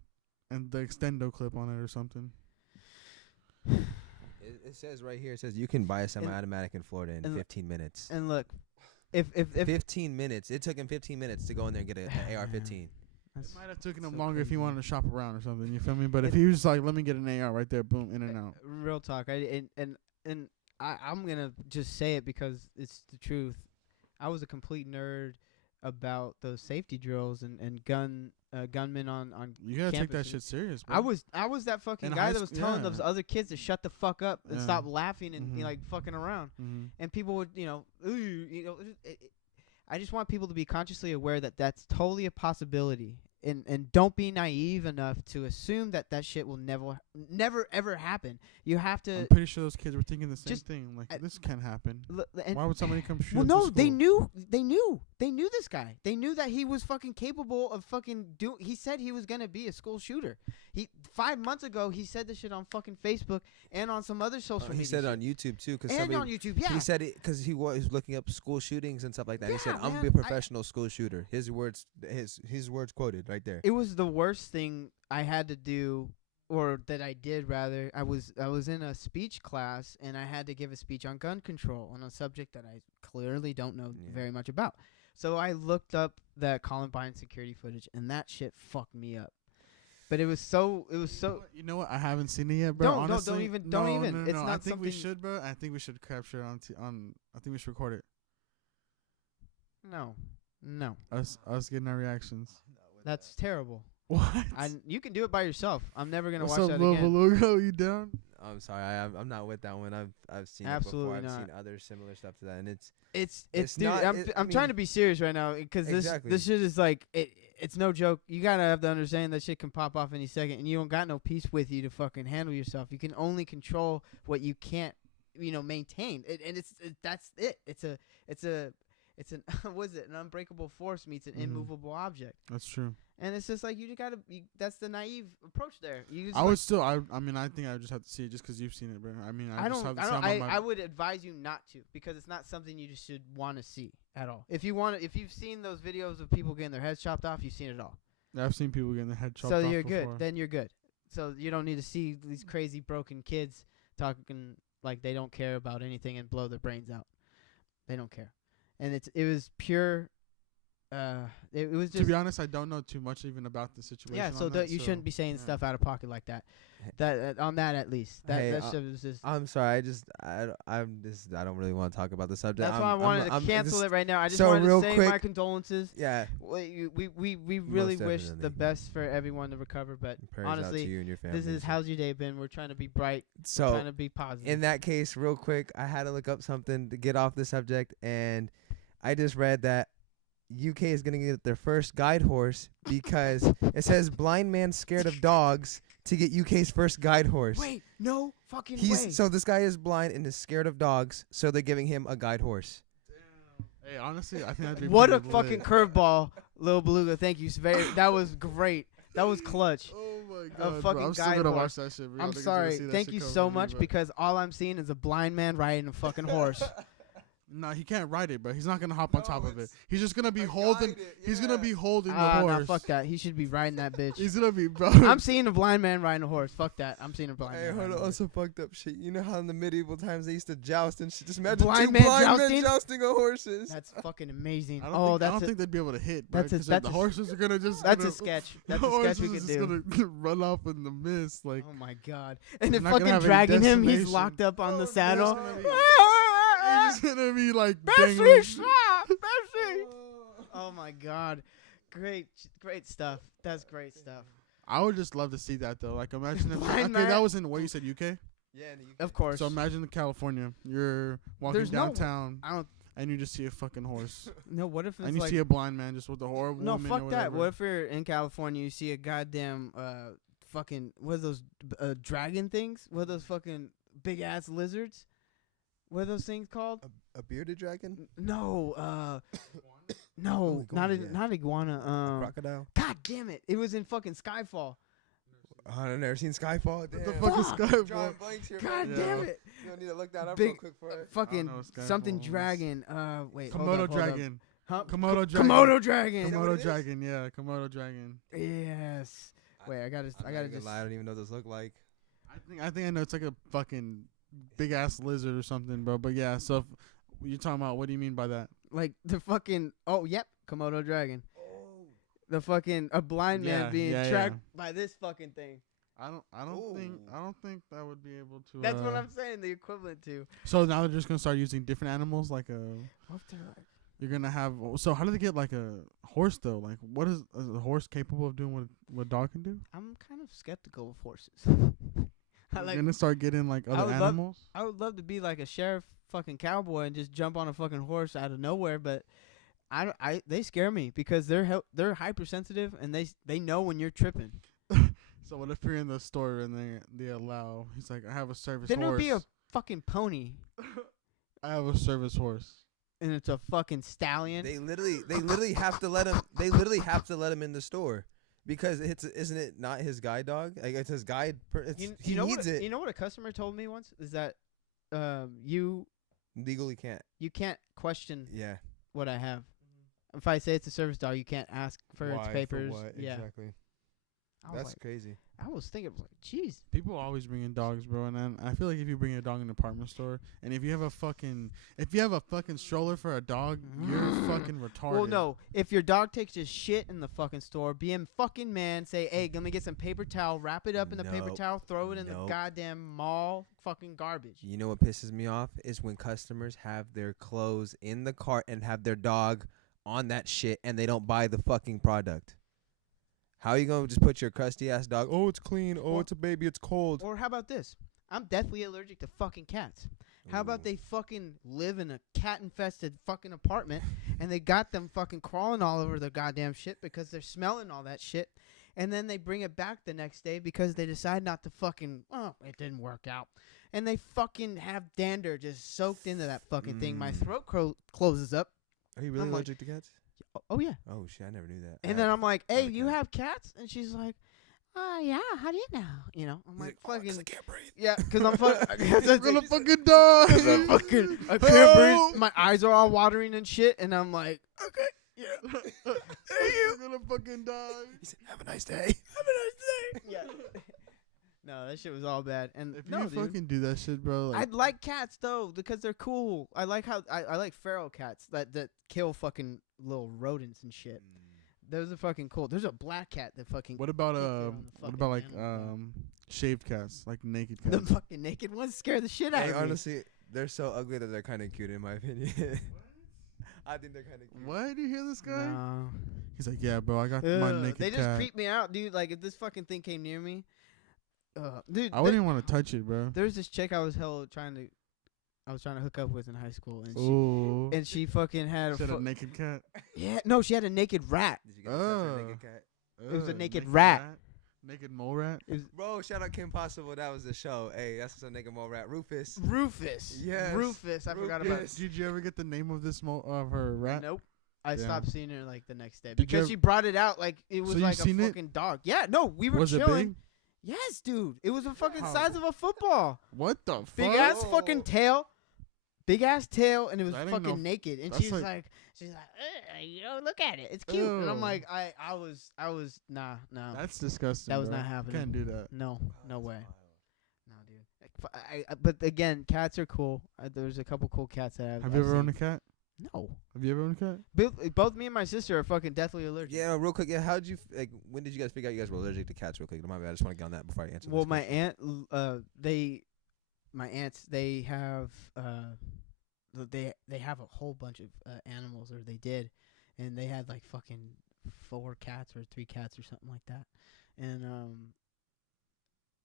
and the extendo clip on it or something. It says right here, it says you can buy a semi-automatic in Florida in 15 minutes. And look, if 15 minutes, it took him 15 minutes to go in there and get an AR-15. That's, Might have taken him so longer if he crazy. wanted to shop around or something. You feel me? But if he was like, let me get an AR right there, boom, in and out. Real talk. I'm gonna just say it because it's the truth. I was a complete nerd about those safety drills and gunmen on You gotta take that campuses. shit serious, bro. I was that fucking In guy high that was sc- telling yeah. those other kids to shut the fuck up and Yeah. stop laughing and Mhm. like fucking around. Mm-hmm. And people would, I just want people to be consciously aware that that's totally a possibility. And don't be naive enough to assume that shit will never ever happen. You have to. I'm pretty sure those kids were thinking the same just- thing. Like, this can't happen. And Why would somebody come shoot well, up no, the they school? knew this guy. They knew that he was fucking capable of fucking he said he was gonna be a school shooter. 5 months ago he said this shit on fucking Facebook and on some other social media. He said it shit. on YouTube too, cause And on YouTube, yeah. He said it because he was looking up school shootings and stuff like that. He said, Yeah, "I'm gonna man, be a professional school shooter." His words quoted right there. It was the worst thing I had to do, or that I did rather. I was in a speech class and I had to give a speech on gun control on a subject that I clearly don't know Yeah. very much about. So I looked up that Columbine security footage and that shit fucked me up. But it was so. You know what? I haven't seen it yet, bro. Honestly, don't even. No, It's no. not I think we something- should, bro. I think we should capture it on. I think we should record it. No. Us getting our reactions. That's terrible. What? You can do it by yourself. I'm never gonna What's watch up, that Lil again. Beluga? You down? I'm sorry, I'm not with that one. I've seen Absolutely it before. not. I've seen other similar stuff to that, and It's It's dude. not- I'm trying to be serious right now because Exactly. this shit is like it's no joke. You gotta have to understand that shit can pop off any second, and you don't got no peace with you to fucking handle yourself. You can only control what you can't, maintain. That's it. It's an what is it? An unbreakable force meets an Mhm. immovable object, That's true. and it's just like you just gotta. That's the naive approach there. You just I like- would still. I mean, I think I would just have to see it just because you've seen it, bro. I mean, I just don't. have to I, see don't I would advise you not to because it's not something you just should want to see at all. If you've seen those videos of people getting their heads chopped off, you've seen it all. I've seen people getting their head chopped So off you're before. good. Then you're good. So you don't need to see these crazy broken kids talking like they don't care about anything and blow their brains out. They don't care. And it was pure. It was just. To be honest, I don't know too much even about the situation. Yeah. So on that, you shouldn't be saying yeah. stuff out of pocket like that. That on that at least. That Hey, that shit was just. I'm sorry. I don't really want to talk about the subject. That's why I wanted to cancel it right now. I just so wanted real to say quick- my condolences. Yeah. We really wish the definitely. best for everyone to recover, but Prayers out to honestly, you and your family. this is how's your day been? We're trying to be bright, So trying to be positive. in that case, real quick, I had to look up something to get off the subject, and I just read that UK is gonna get their first guide horse because it says blind man scared of dogs to get UK's first guide horse. Wait, no fucking way. So this guy is blind and is scared of dogs, so they're giving him a guide horse. Hey, honestly, I think that'd be What a pretty fucking lit. curveball, Lil Beluga. Thank you. That was great. That was clutch. Oh my A god, fucking bro. I'm still guide gonna horse. watch that shit. Bro. I'm Niggas gonna sorry. see that Thank shit you come so from me, much bro. because all I'm seeing is a blind man riding a fucking horse. No, he can't ride it, bro. He's not gonna hop on No, top of it. it's He's just gonna be a holding. guide it, He's gonna yeah. be holding the Nah, horse. fuck that. He should be riding that bitch. He's gonna be, bro. I'm seeing a blind man riding a horse. Fuck that. I'm seeing a blind Hey, man. hold riding on, a horse. also fucked up shit. You know how in the medieval times they used to joust and shit? Just imagine Blind two man blind jousting? men jousting on horses. That's fucking amazing. I Oh, don't that's think they'd be able to hit, bro. that's a- 'cause that's the a- horses are gonna just. that's gonna, a sketch. the That's a sketch we horses could is do. gonna run off in the mist, like. Oh my god! And They're they're not gonna fucking have any dragging him. He's destination. locked up on Oh, the no, saddle. it's gonna be- He's just gonna be like. Bessie, dangling. stop! Bessie! Oh my god! Great stuff. That's great stuff. I would just love to see that though. Like, imagine if Blind okay, man. that was in what you said, UK. Yeah, and Of course. So imagine California. You're walking There's no- downtown I don't. and you just see a fucking horse, No. What if it's and you like? see a blind man just with a horrible No, woman. fuck or that. whatever. What if you're in California? You see a goddamn fucking what are those dragon things? What are those fucking big ass lizards? What are those things called? a bearded dragon, No. No, Oh, not iguana, yeah. not iguana. crocodile. God damn it! It was in fucking Skyfall. Oh, I've never seen Skyfall. Damn. the fuck is Fuck. Skyfall? Drawing blanks here, God man. damn Yeah. it! You don't need to look that up Big- real quick for it. Fucking know what something Skyfall is. dragon. Wait. hold Komodo up, hold up. dragon. Huh? Komodo dragon. Komodo dragon. Is that what Komodo it is? dragon. Yeah, Komodo dragon. Yes. Wait, I gotta I'm not just. gonna lie, I don't even know what those look like. I think I know. It's like a fucking big ass lizard or something, bro. But yeah. So if you're talking about, what do you mean by that? Like the fucking. Oh, yep. Komodo dragon. The fucking a blind man Yeah, being yeah, tracked yeah. by this fucking thing. I don't think that would be able to. That's what I'm saying. The equivalent to. So now they're just gonna start using different animals, like What if they're like? you're gonna have. So how do they get like a horse though? Like, what is a horse capable of doing what a dog can do? I'm kind of skeptical of horses. I You're like. gonna start getting like other animals. I would love to be like a sheriff, fucking cowboy, and just jump on a fucking horse out of nowhere. But they scare me because they're hypersensitive and they know when you're tripping. So what if you're in the store and they allow? He's like, I have a service Then horse. it'll be a fucking pony, I have a service horse. and it's a fucking stallion. They literally have to let him. They literally have to let him in the store because isn't it not his guide dog? Like it's his guide. He know needs what, it. You know what a customer told me once is that you Legally can't. can't question Yeah. what I have. If I say it's a service dog, you can't ask for its Why? papers. For what? Yeah, Exactly. I was That's like, crazy. I was thinking, like, jeez. People always bring in dogs, bro, and then I feel like if you bring a dog in an department store, and if you have a fucking stroller for a dog, you're fucking retarded. Well, no. If your dog takes his shit in the fucking store, be a fucking man. Say, hey, let me get some paper towel, wrap it up in the paper Nope. towel, throw it in the Nope. goddamn mall fucking garbage. You know what pisses me off is when customers have their clothes in the cart and have their dog on that shit and they don't buy the fucking product. How are you gonna just put your crusty ass dog? Oh, it's clean. Oh, Or- it's a baby. It's cold. Or how about this? I'm deathly allergic to fucking cats. How about Ooh. they fucking live in a cat-infested fucking apartment and they got them fucking crawling all over their goddamn shit because they're smelling all that shit, and then they bring it back the next day because they decide not to fucking, oh, it didn't work out. And they fucking have dander just soaked into that fucking thing. My throat closes up. Are you really I'm like- allergic to cats? Oh, yeah. Oh shit, I never knew that. And then I'm like, hey, have a you cat. have cats? And she's like, yeah, how do you know? You know, I'm like, "Oh, 'cause fucking, I can't breathe." yeah, because I'm fucking, You're gonna fucking die. I can't breathe. My eyes are all watering and shit, and I'm like, okay, yeah. You're gonna fucking die. He said, "Have a nice day." Have a nice day. Yeah. No, that shit was all bad. And If no, you dude. fucking do that shit, bro, like, I'd like cats though because they're cool. I like how I like feral cats that kill fucking little rodents and shit. Those are fucking cool. There's a black cat that fucking. what about kicked it on the what about like fucking animal. shaved cats, like naked The cats? fucking naked ones scare the shit out Hey, of me. honestly, they're so ugly that they're kind of cute in my opinion. I think they're kind of cute. What? Do you hear this guy? No. He's like, yeah, bro, I got my Ugh, naked they cat. just creep me out, dude. Like if this fucking thing came near me, dude. I wouldn't even want to touch it, bro. There's this chick I was trying to hook up with in high school, and Ooh. she fucking had Said a a naked cat. yeah, no, she had a naked rat. Did you get to touch a Oh. naked cat? It was a naked naked rat. Naked mole rat. Bro, shout out Kim Possible. That was the show. Hey, that's a naked mole rat. Rufus. Rufus. Yes, Rufus. I forgot about. Rufus. Did you ever get the name of this of her rat? Nope. I Yeah. stopped seeing her like the next day Did you because ever- she brought it out like it was So you like a seen it? fucking dog. Yeah, no, we were Was it chilling. big? Yes, dude. It was a fucking Wow. size of a football. What the fuck? Big ass fucking tail. Big ass tail, and it was I didn't know fucking naked. And that's she's like- she's like, you know, look at it. It's cute. And I'm Ew. like, I was, nah, no. That's disgusting. That was bro. not happening. Can't do that. No, no way. No, dude. But again, cats are cool. There's a couple cool cats that I've Have you ever seen. owned a cat? No. Have you ever owned a cat? Both me and my sister are fucking deathly allergic. Yeah, real quick. Yeah, how'd you when did you guys figure out you guys were allergic to cats? Real quick. My bad. I just want to get on that before I answer. Well, this my question. my aunts, they have they have a whole bunch of animals, or they did, and they had like fucking 4 cats or 3 cats or something like that, and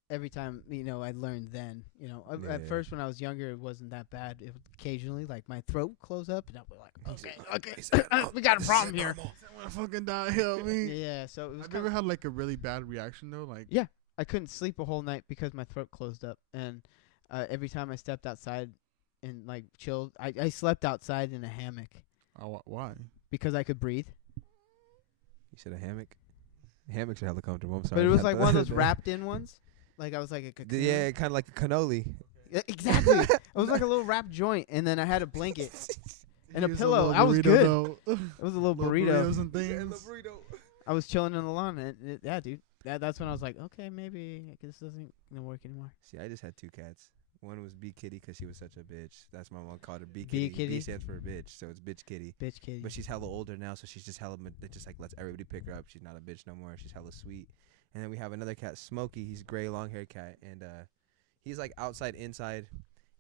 every time, you know, I learned then, you know, Yeah. at first when I was younger, it wasn't that bad. It would occasionally, like, my throat would close up, and I'd be like, okay, we got a problem here. I want to fucking die. Help me. Yeah, so it was Have you ever had like a really bad reaction though? Like, Yeah. I couldn't sleep a whole night because my throat closed up, and every time I stepped outside and like chilled, I slept outside in a hammock why? because I could breathe. You said a hammock. Hammocks are hella comfortable. I'm sorry. But it was like one of those wrapped in ones. Like I was like a cocoon. Yeah, kind of like a cannoli. Yeah, exactly. It was like a little wrapped joint, and then I had a blanket and a Use pillow. little I was burrito, good. though. It was a little Little burrito. burritos and things. I was chilling on the lawn, and yeah, dude. That's when I was like, okay, maybe this doesn't gonna work anymore. See, I just had 2 cats. One was B Kitty because she was such a bitch. That's my mom called her B B Kitty. Kitty? B stands for bitch, so it's bitch kitty. Bitch kitty. But she's hella older now, so she's just hella. It just like lets everybody pick her up. She's not a bitch no more. She's hella sweet. And then we have another cat, Smokey. He's gray, long haired cat, and he's like outside, inside.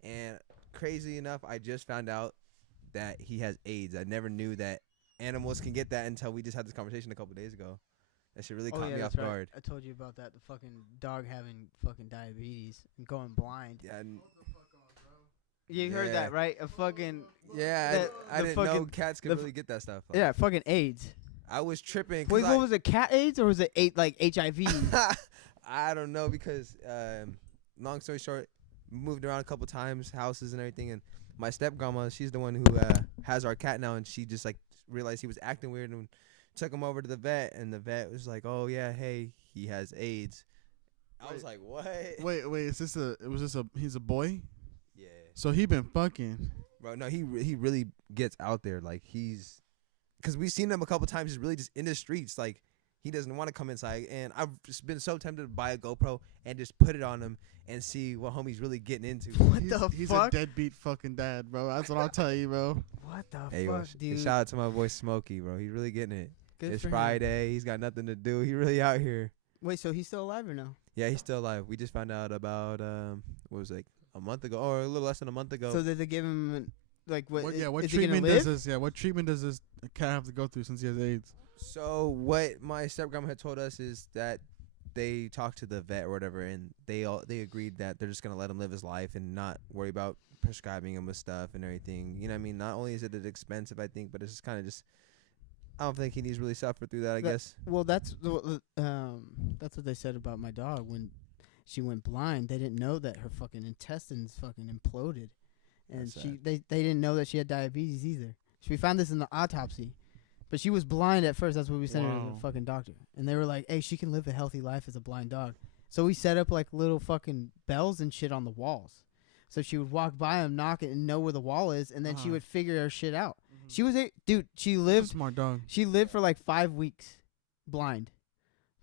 And crazy enough, I just found out that he has AIDS. I never knew that animals can get that until we just had this conversation a couple days ago. That shit really caught me off guard. I told you about that. The fucking dog having fucking diabetes and going blind. Yeah, You heard Yeah. that, right? A fucking yeah. I the didn't know fucking- cats could really get that stuff. yeah, fucking AIDS. I was tripping. Wait, what was it? Cat AIDS or was it like HIV? I don't know because long story short, moved around a couple times, houses and everything, and my step grandma, she's the one who has our cat now, and she just like realized he was acting weird and took him over to the vet, and the vet was like, "Oh yeah, hey, he has AIDS." I was like, "What?" Wait, he's a boy? Yeah. So he been fucking. Bro, no, he really gets out there. Like because we've seen him a couple times. He's really just in the streets. Like he doesn't want to come inside. And I've just been so tempted to buy a GoPro and just put it on him and see what homie's really getting into. He's a deadbeat fucking dad, bro. That's what I'll tell you, bro. What the Hey, fuck, dude? shout out to my boy Smokey, bro. He's really getting it. Good It's for him. Friday. He's got nothing to do. He really out here. Wait, so he's still alive or no? Yeah, he's still alive. We just found out about what was it, like a month ago or a little less than a month ago. So did they give him like what? What is he gonna treatment live? what treatment does this cat have to go through since he has AIDS? So what my stepgrandma had told us is that they talked to the vet or whatever, and they agreed that they're just gonna let him live his life and not worry about prescribing him with stuff and everything. You know what I mean? Not only is it expensive, I think, but it's just kind of just. I don't think he needs really suffer through that. I guess. Well, that's what they said about my dog when she went blind. They didn't know that her fucking intestines fucking imploded, and That's they didn't know that she had diabetes either. So we found this in the autopsy, but she was blind at first. That's what we sent her to Wow. the fucking doctor, and they were like, "Hey, she can live a healthy life as a blind dog." So we set up like little fucking bells and shit on the walls, so she would walk by them, knock it, and know where the wall is, and then she would figure her shit out. She was dude. She lived. Smart dog. She lived for like 5 weeks, blind,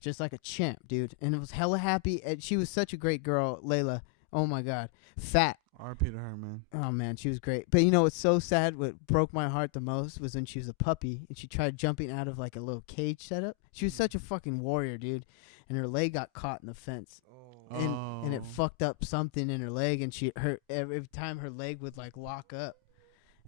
just like a champ, dude. And it was hella happy. And she was such a great girl, Layla. Oh my god, fat. R.P. to her, man. Oh man, she was great. But you know what's so sad? What broke my heart the most was when she was a puppy and she tried jumping out of like a little cage setup. She was such a fucking warrior, dude. And her leg got caught in the fence. And it fucked up something in her leg, and every time her leg would like lock up.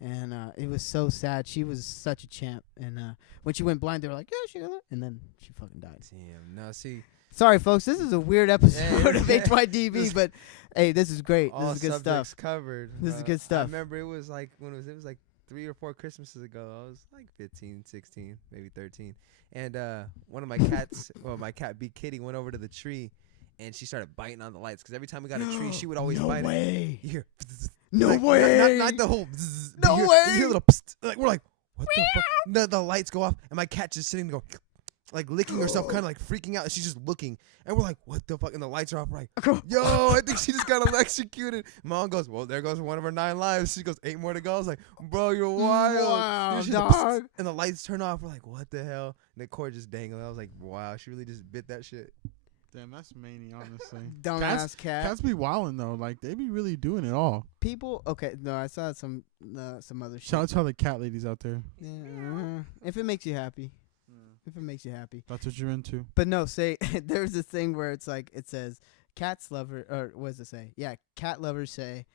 And it was so sad. She was such a champ. And when she went blind, they were like, "Yeah, she got it." And then she fucking died. Damn. No, see. Sorry, folks. This is a weird episode of Yeah. HYDB, but hey, this is great. All This is good subjects stuff. covered. This is good stuff. I remember it was like when it was like 3 or 4 Christmases ago. I was like 15, 16, maybe 13. And one of my cats, my cat B Kitty, went over to the tree, and she started biting on the lights. Because every time we got a tree, she would always bite it. You hear, No like, way. Not the whole. Bzzz, No you hear, way. You hear a little. Psst, like we're like, what the fuck? The lights go off, and my cat just sitting there, like licking herself, kind of like freaking out. And she's just looking, and we're like, what the fuck? And the lights are off. We're like, yo, I think she just got electrocuted. Mom goes, well, there goes one of her 9 lives. She goes, 8 more to go. I was like, bro, you're wild. Wow, She's dog. like, and the lights turn off. We're like, what the hell? And the cord just dangling. I was like, wow, she really just bit that shit. Damn, that's mania, honestly. Dumbass cat. Cats be wildin' though. Like they be really doing it all. People. Okay, no, I saw some other shit. Shout out to all the cat ladies out there. Yeah, if it makes you happy. If it makes you happy. That's what you're into. But no, say there's this thing where it's like it says cats lover or what does it say? Yeah, cat lovers say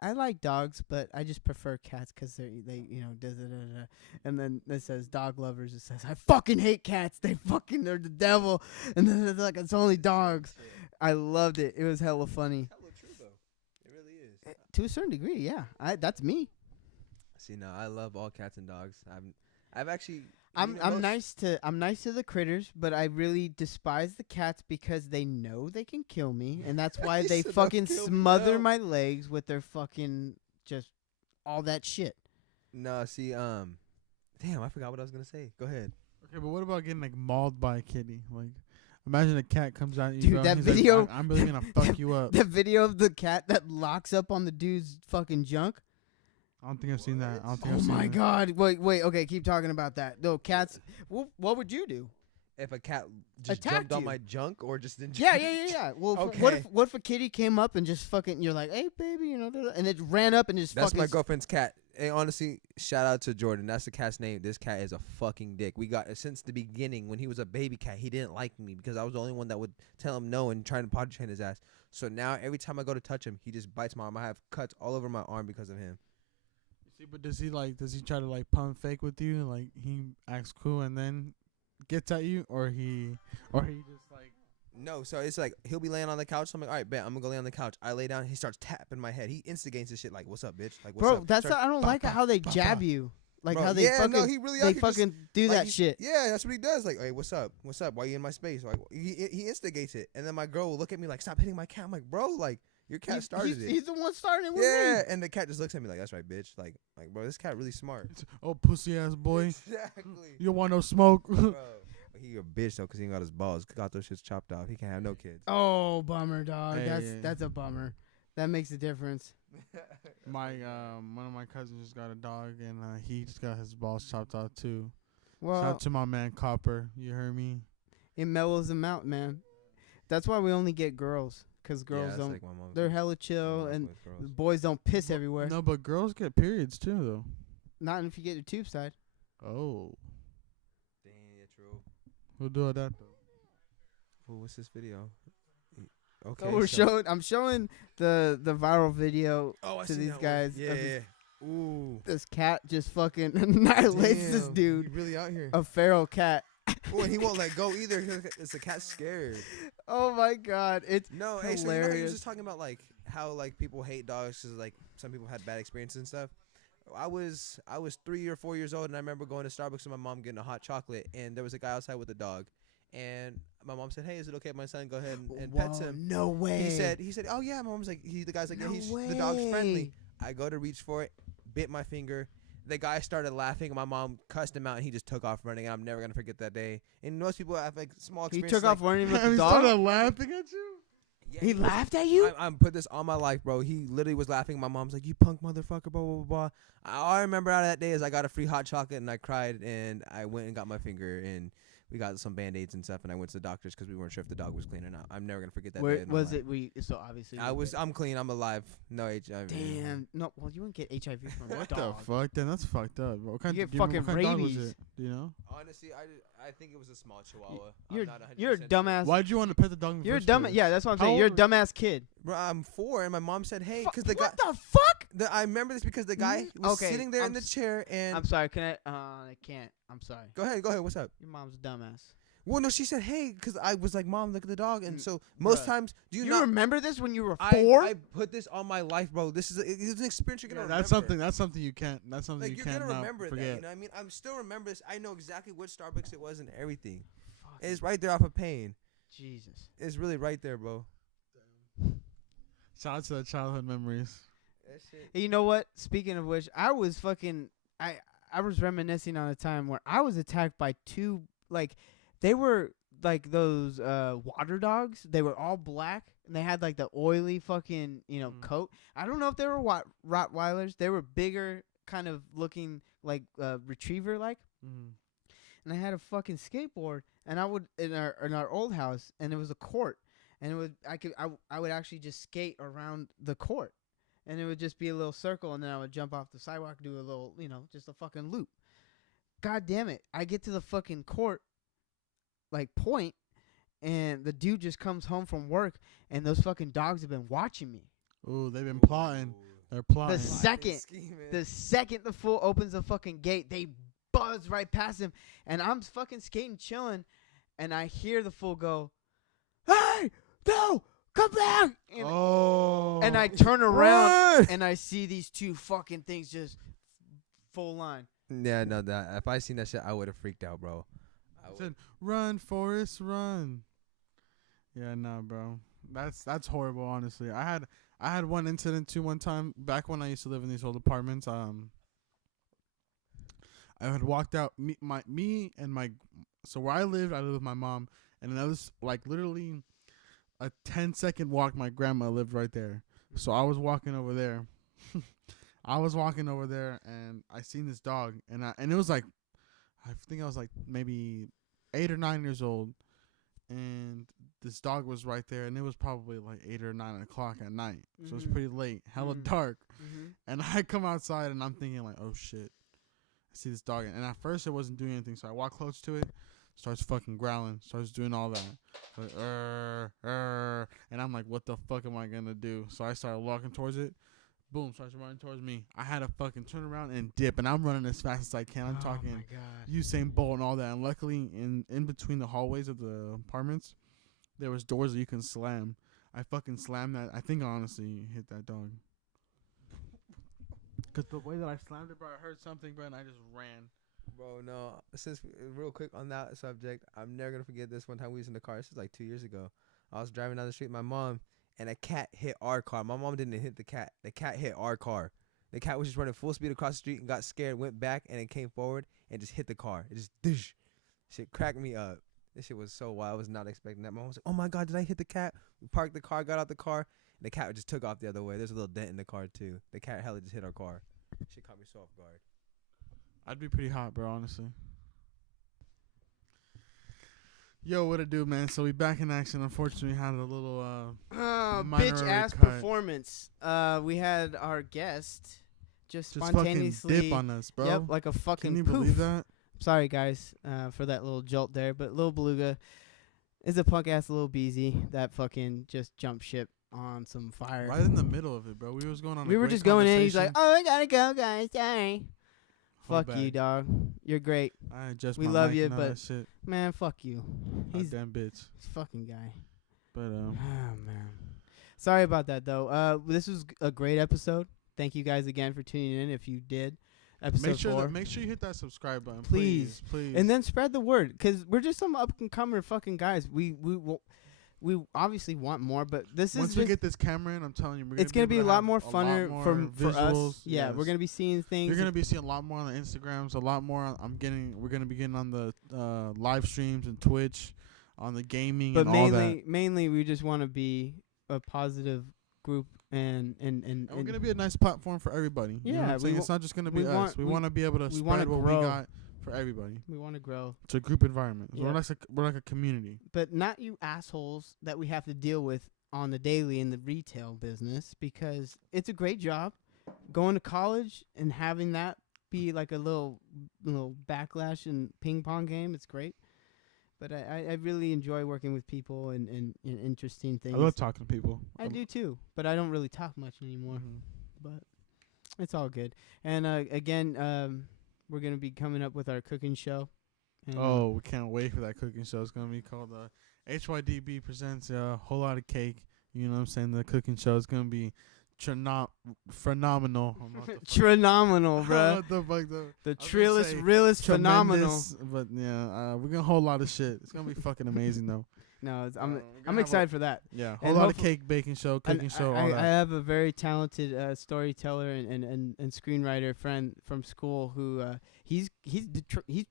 I like dogs, but I just prefer cats because they da da da da. And then it says dog lovers. It says I fucking hate cats. They're the devil. And then it's like it's only dogs. I loved it. It was hella funny. Hella true though. It really is. To a certain degree, yeah. That's me. See, no, I love all cats and dogs. I've actually. I'm nice to the critters, but I really despise the cats because they know they can kill me, and that's why they said, fucking "Don't kill me smother now." my legs with their fucking just all that shit. No, see, damn, I forgot what I was gonna say. Go ahead. Okay, but what about getting like mauled by a kitty? Like, imagine a cat comes out. And Dude, you go, that and he's video- Like, I'm really gonna fuck you up. The video of the cat that locks up on the dude's fucking junk. I don't think I've seen that. I don't think Oh I've seen my that. god! Wait. Okay, keep talking about that. No cats. What would you do? if a cat just Attacked jumped on you. my junk or just didn't. Yeah. Well, Okay. what if a kitty came up and just fucking, you're like, hey, baby, you know, and it ran up and just That's fucking. my girlfriend's cat. Hey, honestly, shout out to Jordan. That's the cat's name. This cat is a fucking dick. We got since the beginning when he was a baby cat. He didn't like me because I was the only one that would tell him no and try to potty train his ass. So now every time I go to touch him, he just bites my arm. I have cuts all over my arm because of him. See, but does he try to like pump fake with you? Like he acts cool and then gets at you, or he just like. No, so it's like he'll be laying on the couch. So I'm like, all right, bet I'm gonna go lay on the couch. I lay down. He starts tapping my head. He instigates this shit like, "What's up, bitch?" Like, "What's Bro, up?" that's Starts- I don't like how they jab you. Like Bro, how they yeah, fucking no, he really out they here just, fucking do like, that shit. Yeah, that's what he does. Like, hey, what's up? What's up? Why you in my space? Like, he instigates it, and then my girl will look at me like, "Stop hitting my cat." I'm like, "Bro, like your cat started it." He's the one starting it with Yeah, me. and the cat just looks at me like, "That's right, bitch." Like, bro, this cat really smart. Oh, pussy ass boy. Exactly. You don't want no smoke. Bro, he a bitch though, cause he ain't got his balls. Got those shits chopped off. He can't have no kids. Oh, bummer, dog. Hey. That's a bummer. That makes a difference. My one of my cousins just got a dog, and he just got his balls chopped off too. Shout Well, out to my man Copper. You heard me? it mellows them out, man. That's why we only get girls, cause girls that's don't. like my mom's They're thing. hella My chill, mom's and with girls. the boys don't piss everywhere. No, but girls get periods too, though. Not if you get your tube side. Oh, Dang, yeah, true. who do that though? Oh, what's this video? Okay, So we're showing. I'm showing the viral video oh, I to seen these that one. guys. Yeah, of yeah. Ooh. this cat just fucking annihilates this Damn, dude. He really out here. A feral cat. Oh, and he won't let go either. It's a cat scared. Oh my god, it's No, actually, you know how he was hilarious. just talking about like how like people hate dogs because like some people had bad experiences and stuff. I was 3 or 4 years old, and I remember going to Starbucks with my mom getting a hot chocolate, and there was a guy outside with a dog, and my mom said, "Hey, is it okay if my son go ahead and pets Whoa, him?" No way. He said, "Oh yeah." My mom's like, the guy's like, No "Yeah, the dog's friendly." way. I go to reach for it, bit my finger. The guy started laughing, and my mom cussed him out, and he just took off running. And I'm never gonna forget that day. And most people have like small He experiences. took off running with the He dog. started laughing at you. Yeah, He laughed at you. I'm put this on my life, bro. He literally was laughing. My mom's like, "You punk motherfucker," blah blah blah blah. All I remember out of that day is I got a free hot chocolate and I cried, and I went and got my finger, and we got some band-aids and stuff, and I went to the doctors because we weren't sure if the dog was clean or not. I'm never gonna forget that day. Where in my was life. it? So obviously. I'm clean. I'm alive. No HIV. Damn. No. Well, you wouldn't get HIV from a What dog. the fuck? Then that's fucked up. What kind get do remember fucking what kind of dog was rabies. it? Do you know? Honestly, I think it was a small Chihuahua. You're I'm not 100% you're a sure. dumbass. Why'd you want to pet the dog? In the You're a first dumb. place? Yeah, that's what I'm How saying. You're a old- dumbass kid. Bro, I'm 4, and my mom said, "Hey," because the guy. What the fuck? I remember this because the guy was Okay, sitting there I'm in the s- chair, and I'm sorry. Can I can't. I'm sorry. Go ahead. What's up? Your mom's a dumbass. Well, no, she said, "Hey," because I was like, "Mom, look at the dog." And so most bruh. times, do you You not? remember this when you were I 4? put this on my life, bro. This is it's an experience you're gonna remember. That's something you can't. That's something Like you you're can't gonna not remember that. forget. You know what I mean? I'm still remember this. I know exactly which Starbucks it was and everything. Fucking It's right there off of Pain. Jesus. It's really right there, bro. Shout out to the childhood memories. That shit. Hey, you know what? Speaking of which, I was reminiscing on a time where I was attacked by 2, like, they were like those water dogs. They were all black and they had like the oily fucking coat. I don't know if they were Rottweilers. They were bigger, kind of looking like retriever like. And I had a fucking skateboard, and I would in our old house, and it was a court, and I would actually just skate around the court, and it would just be a little circle, and then I would jump off the sidewalk, do a little, just a fucking loop. God damn it! I get to the fucking court, like point, and the dude just comes home from work, and those fucking dogs have been watching me. Ooh, they've been plotting. They're plotting. The second the fool opens the fucking gate, they buzz right past him, and I'm fucking skating, chilling, and I hear the fool go, "Hey, no, come back!" And I turn around and I see these 2 fucking things just full line. Yeah, no, that if I seen that shit, I would have freaked out, bro. Said, "Run, Forrest, run." Yeah, no, bro. That's horrible. Honestly, I had one incident too. One time back when I used to live in these old apartments. I had walked out. So where I lived with my mom, and that was like literally a 10-second walk. My grandma lived right there, so I was walking over there. And I seen this dog, and it was like, I think I was like maybe 8 or 9 years old, and this dog was right there, and it was probably like 8 or 9 o'clock at night, so it's pretty late, hella dark. And I come outside, and I'm thinking like, oh shit, I see this dog, and at first it wasn't doing anything, so I walk close to it, starts fucking growling, starts doing all that, like, and I'm like, what the fuck am I gonna do? So I started walking towards it. Boom, starts running towards me. I had to fucking turn around and dip, and I'm running as fast as I can. I'm talking Usain Bolt and all that. And luckily, in between the hallways of the apartments, there was doors that you can slam. I fucking slammed that. I think I honestly hit that dog. Because the way that I slammed it, bro, I heard something, bro, and I just ran. Bro, no. Since real quick on that subject, I'm never gonna forget this one time we was in the car. This was like 2 years ago. I was driving down the street with my mom, and a cat hit our car. My mom didn't hit the cat. The cat hit our car. The cat was just running full speed across the street and got scared, went back, and it came forward and just hit the car. It just doosh. Shit cracked me up. This shit was so wild. I was not expecting that. My mom was like, oh my God, did I hit the cat? We parked the car, got out the car, and the cat just took off the other way. There's a little dent in the car, too. The cat hella just hit our car. Shit caught me so off guard. I'd be pretty hot, bro, honestly. Yo, what it do, man? So we back in action. Unfortunately, we had a little bitch ass cut. performance. We had our guest just spontaneously fucking dip on us, bro. Yep, like a fucking Can you poof. believe that? Sorry guys, for that little jolt there, but Lil Beluga is a punk ass little beezy that fucking just jumped ship on some fire. Right in the middle of it, bro. We was going on. We were just going in. He's like, "Oh, I gotta go, guys. Sorry." Hold Fuck you, back. dog. You're great. I adjust We my love mic you, and all but that shit. man, fuck you. He's Damn bitch. he's a fucking guy. But Oh man. Sorry about that though. This was a great episode. Thank you guys again for tuning in. If you did, episode 4. make sure you hit that subscribe button, Please. please. And then spread the word, cause we're just some up and comer fucking guys. We obviously want more, but this once is we get this camera in, I'm telling you, it's gonna be a lot more funner for us. visuals. Yeah, Yes. we're gonna be seeing things. You're gonna be seeing a lot more on the Instagrams, a lot more. We're gonna be getting on the live streams and Twitch, on the gaming but and all that. mainly we just want to be a positive group and we're gonna be a nice platform for everybody. You know what I'm saying? It's not just gonna be us. We want to be able to spread what we got for everybody. We want to grow. It's a group environment. Yeah. We're like a community. But not you assholes that we have to deal with on the daily in the retail business, because it's a great job. Going to college and having that be like a little backlash and ping pong game, it's great. But I really enjoy working with people and interesting things. I love talking to people. I do too, but I don't really talk much anymore. But it's all good. And again, we're gonna be coming up with our cooking show. And we can't wait for that cooking show. It's gonna be called HYDB presents a whole lot of cake. You know what I'm saying? The cooking show is gonna be phenomenal. Phenomenal, bro. What the fuck, though? The trillest, realest, phenomenal. But yeah, we're gonna whole lot of shit. It's gonna be fucking amazing though. No, I'm excited for that. Yeah, whole lot of cake, baking show, cooking show, all that. I have a very talented storyteller and screenwriter friend from school who he's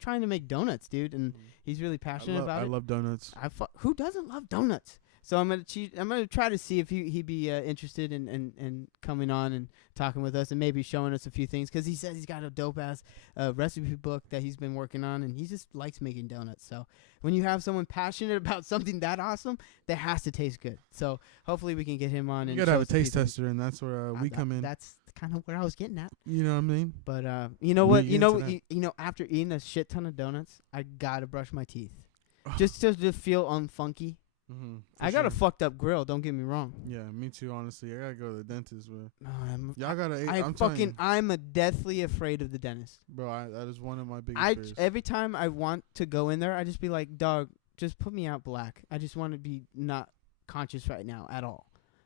trying to make donuts, dude, and he's really passionate about it. I love donuts. Who doesn't love donuts? So I'm gonna try to see if he'd be interested in coming on and talking with us and maybe showing us a few things, because he says he's got a dope ass recipe book that he's been working on, and he just likes making donuts. So when you have someone passionate about something that awesome, that has to taste good. So hopefully we can get him on. You and gotta have a show us few taste things. tester, and that's where we come in. That's kind of where I was getting at. You know what I mean? But you know what? We You know into after eating a shit ton of donuts, I gotta brush my teeth just to feel unfunky. I got a fucked up grill. Don't get me wrong. Yeah, me too. Honestly, I gotta go to the dentist, bro. No, Y'all gotta. I'm a deathly afraid of the dentist, bro. That is one of my biggest fears. Every time I want to go in there, I just be like, dog, just put me out black. I just want to be not conscious right now at all,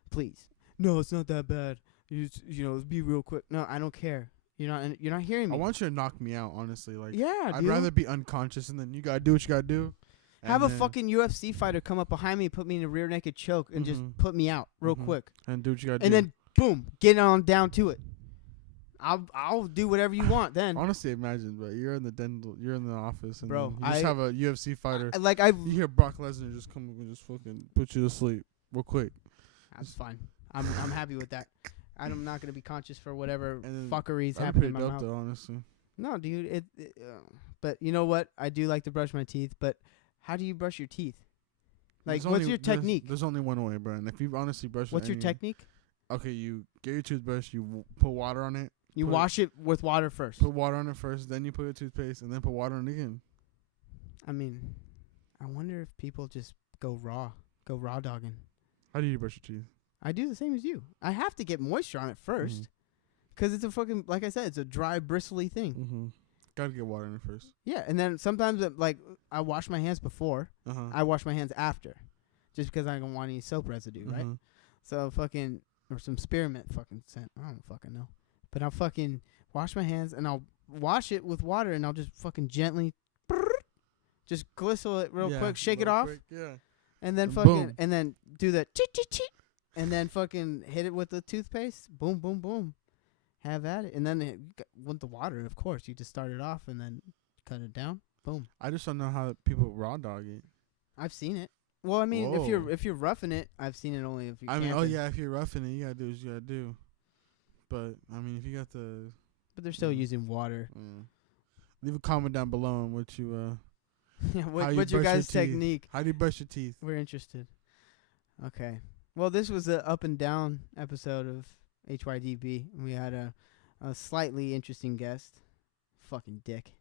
please. No, it's not that bad. Be real quick. No, I don't care. You're not hearing me. I want you to knock me out, honestly. Like, yeah, I'd rather be unconscious, and then you gotta do what you gotta do. Have a fucking UFC fighter come up behind me and put me in a rear naked choke and just put me out real quick. And do what you gotta do. And then, boom, get on down to it. I'll do whatever you want then. Honestly, imagine, bro. You're in the office, and bro, you just have a UFC fighter. You hear Brock Lesnar just come and just fucking put you to sleep real quick. That's fine. I'm happy with that. I'm not gonna be conscious for whatever fuckeries That'd happen be in my pretty dope, mouth. though, honestly. No, dude. But you know what? I do like to brush my teeth, but how do you brush your teeth? Like, There's what's only- your technique? There's only one way, bro. And if you honestly brush, What's your any- technique? Okay, you get your toothbrush, you put water on it. You put- wash it with water first. Put water on it first, then you put your toothpaste, and then put water on it again. I mean, I wonder if people just go raw dogging. How do you brush your teeth? I do the same as you. I have to get moisture on it first. Mhm. 'Cause it's a fucking, like I said, it's a dry, bristly thing. Mm-hmm. Gotta get water in it first. Yeah, and then sometimes, I wash my hands before. Uh-huh. I wash my hands after. Just because I don't want any soap residue, right? Mhm. So fucking, or some spearmint fucking scent. I don't fucking know. But I'll fucking wash my hands, and I'll wash it with water, and I'll just fucking gently, just glistle it real Yeah, quick, shake it real off, quick, yeah. and then And fucking, boom. and then do the cheat, cheat, cheat, and then fucking hit it with the toothpaste. Boom, boom, boom. Have at it. And then with the water, of course, you just start it off and then cut it down. Boom. I just don't know how people raw dog it. I've seen it. Well, I mean, Whoa. if you're roughing it, I've seen it only if you. I mean, camping. yeah, if you're roughing it, you gotta do what you gotta do. But I mean, if you got the, But they're still using water. leave a comment down below on what you Yeah, How what's you your brush your guys' teeth. technique? how do you brush your teeth? We're interested. Okay. Well, this was the up and down episode of HYDB. We had a slightly interesting guest. Fucking dick.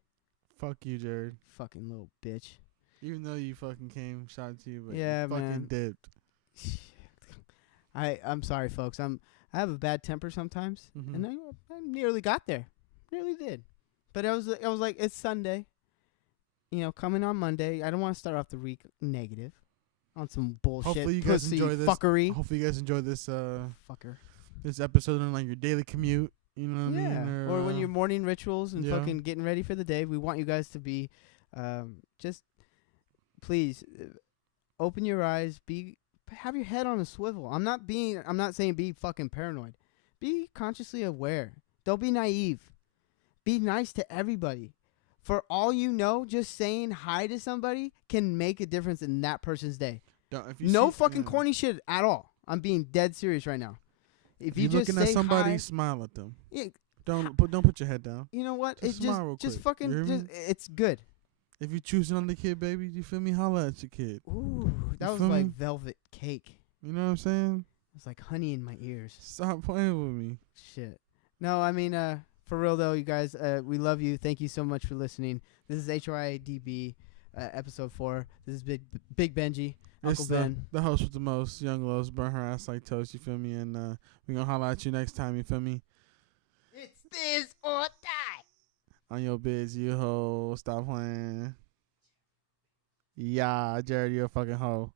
Fuck you, Jared. Fucking little bitch. Even though you fucking came, shot at you, but Yeah, you fucking man. dipped. I'm sorry, folks. I have a bad temper sometimes, Mhm. and I nearly got there. Nearly did. But I was like, it's Sunday. You know, coming on Monday. I don't want to start off the week negative on some bullshit. Hopefully you guys pussy enjoy this. fuckery. Hopefully you guys enjoy this Fucker. this episode on like your daily commute. You know what I Yeah. mean? Or when your morning rituals and yeah. fucking getting ready for the day. We want you guys to be, just please open your eyes. Have your head on a swivel. I'm not saying be fucking paranoid. Be consciously aware. Don't be naive. Be nice to everybody. For all you know, just saying hi to somebody can make a difference in that person's day. If you No see- fucking yeah. corny shit at all. I'm being dead serious right now. If you you're just looking at say somebody, hi, smile at them. yeah, Don't put your head down. you know what? Just It smile real just quick. fucking You hear just me? it's good. If you choosing on the kid, baby, you feel me? Holla at your kid. Ooh, that was feel like me? velvet cake. You know what I'm saying? It was like honey in my ears. Stop playing with me. Shit. No, I mean, for real though, you guys, we love you. Thank you so much for listening. This is HYDB, episode 4. This is Big Benji, Uncle It's Ben. the host with the most, Young Lows, burn her ass like toast, you feel me? And we gonna holla at you next time, you feel me? It's this or die. On your biz, you hoe. Stop playing. Yeah, Jared, you're a fucking hoe.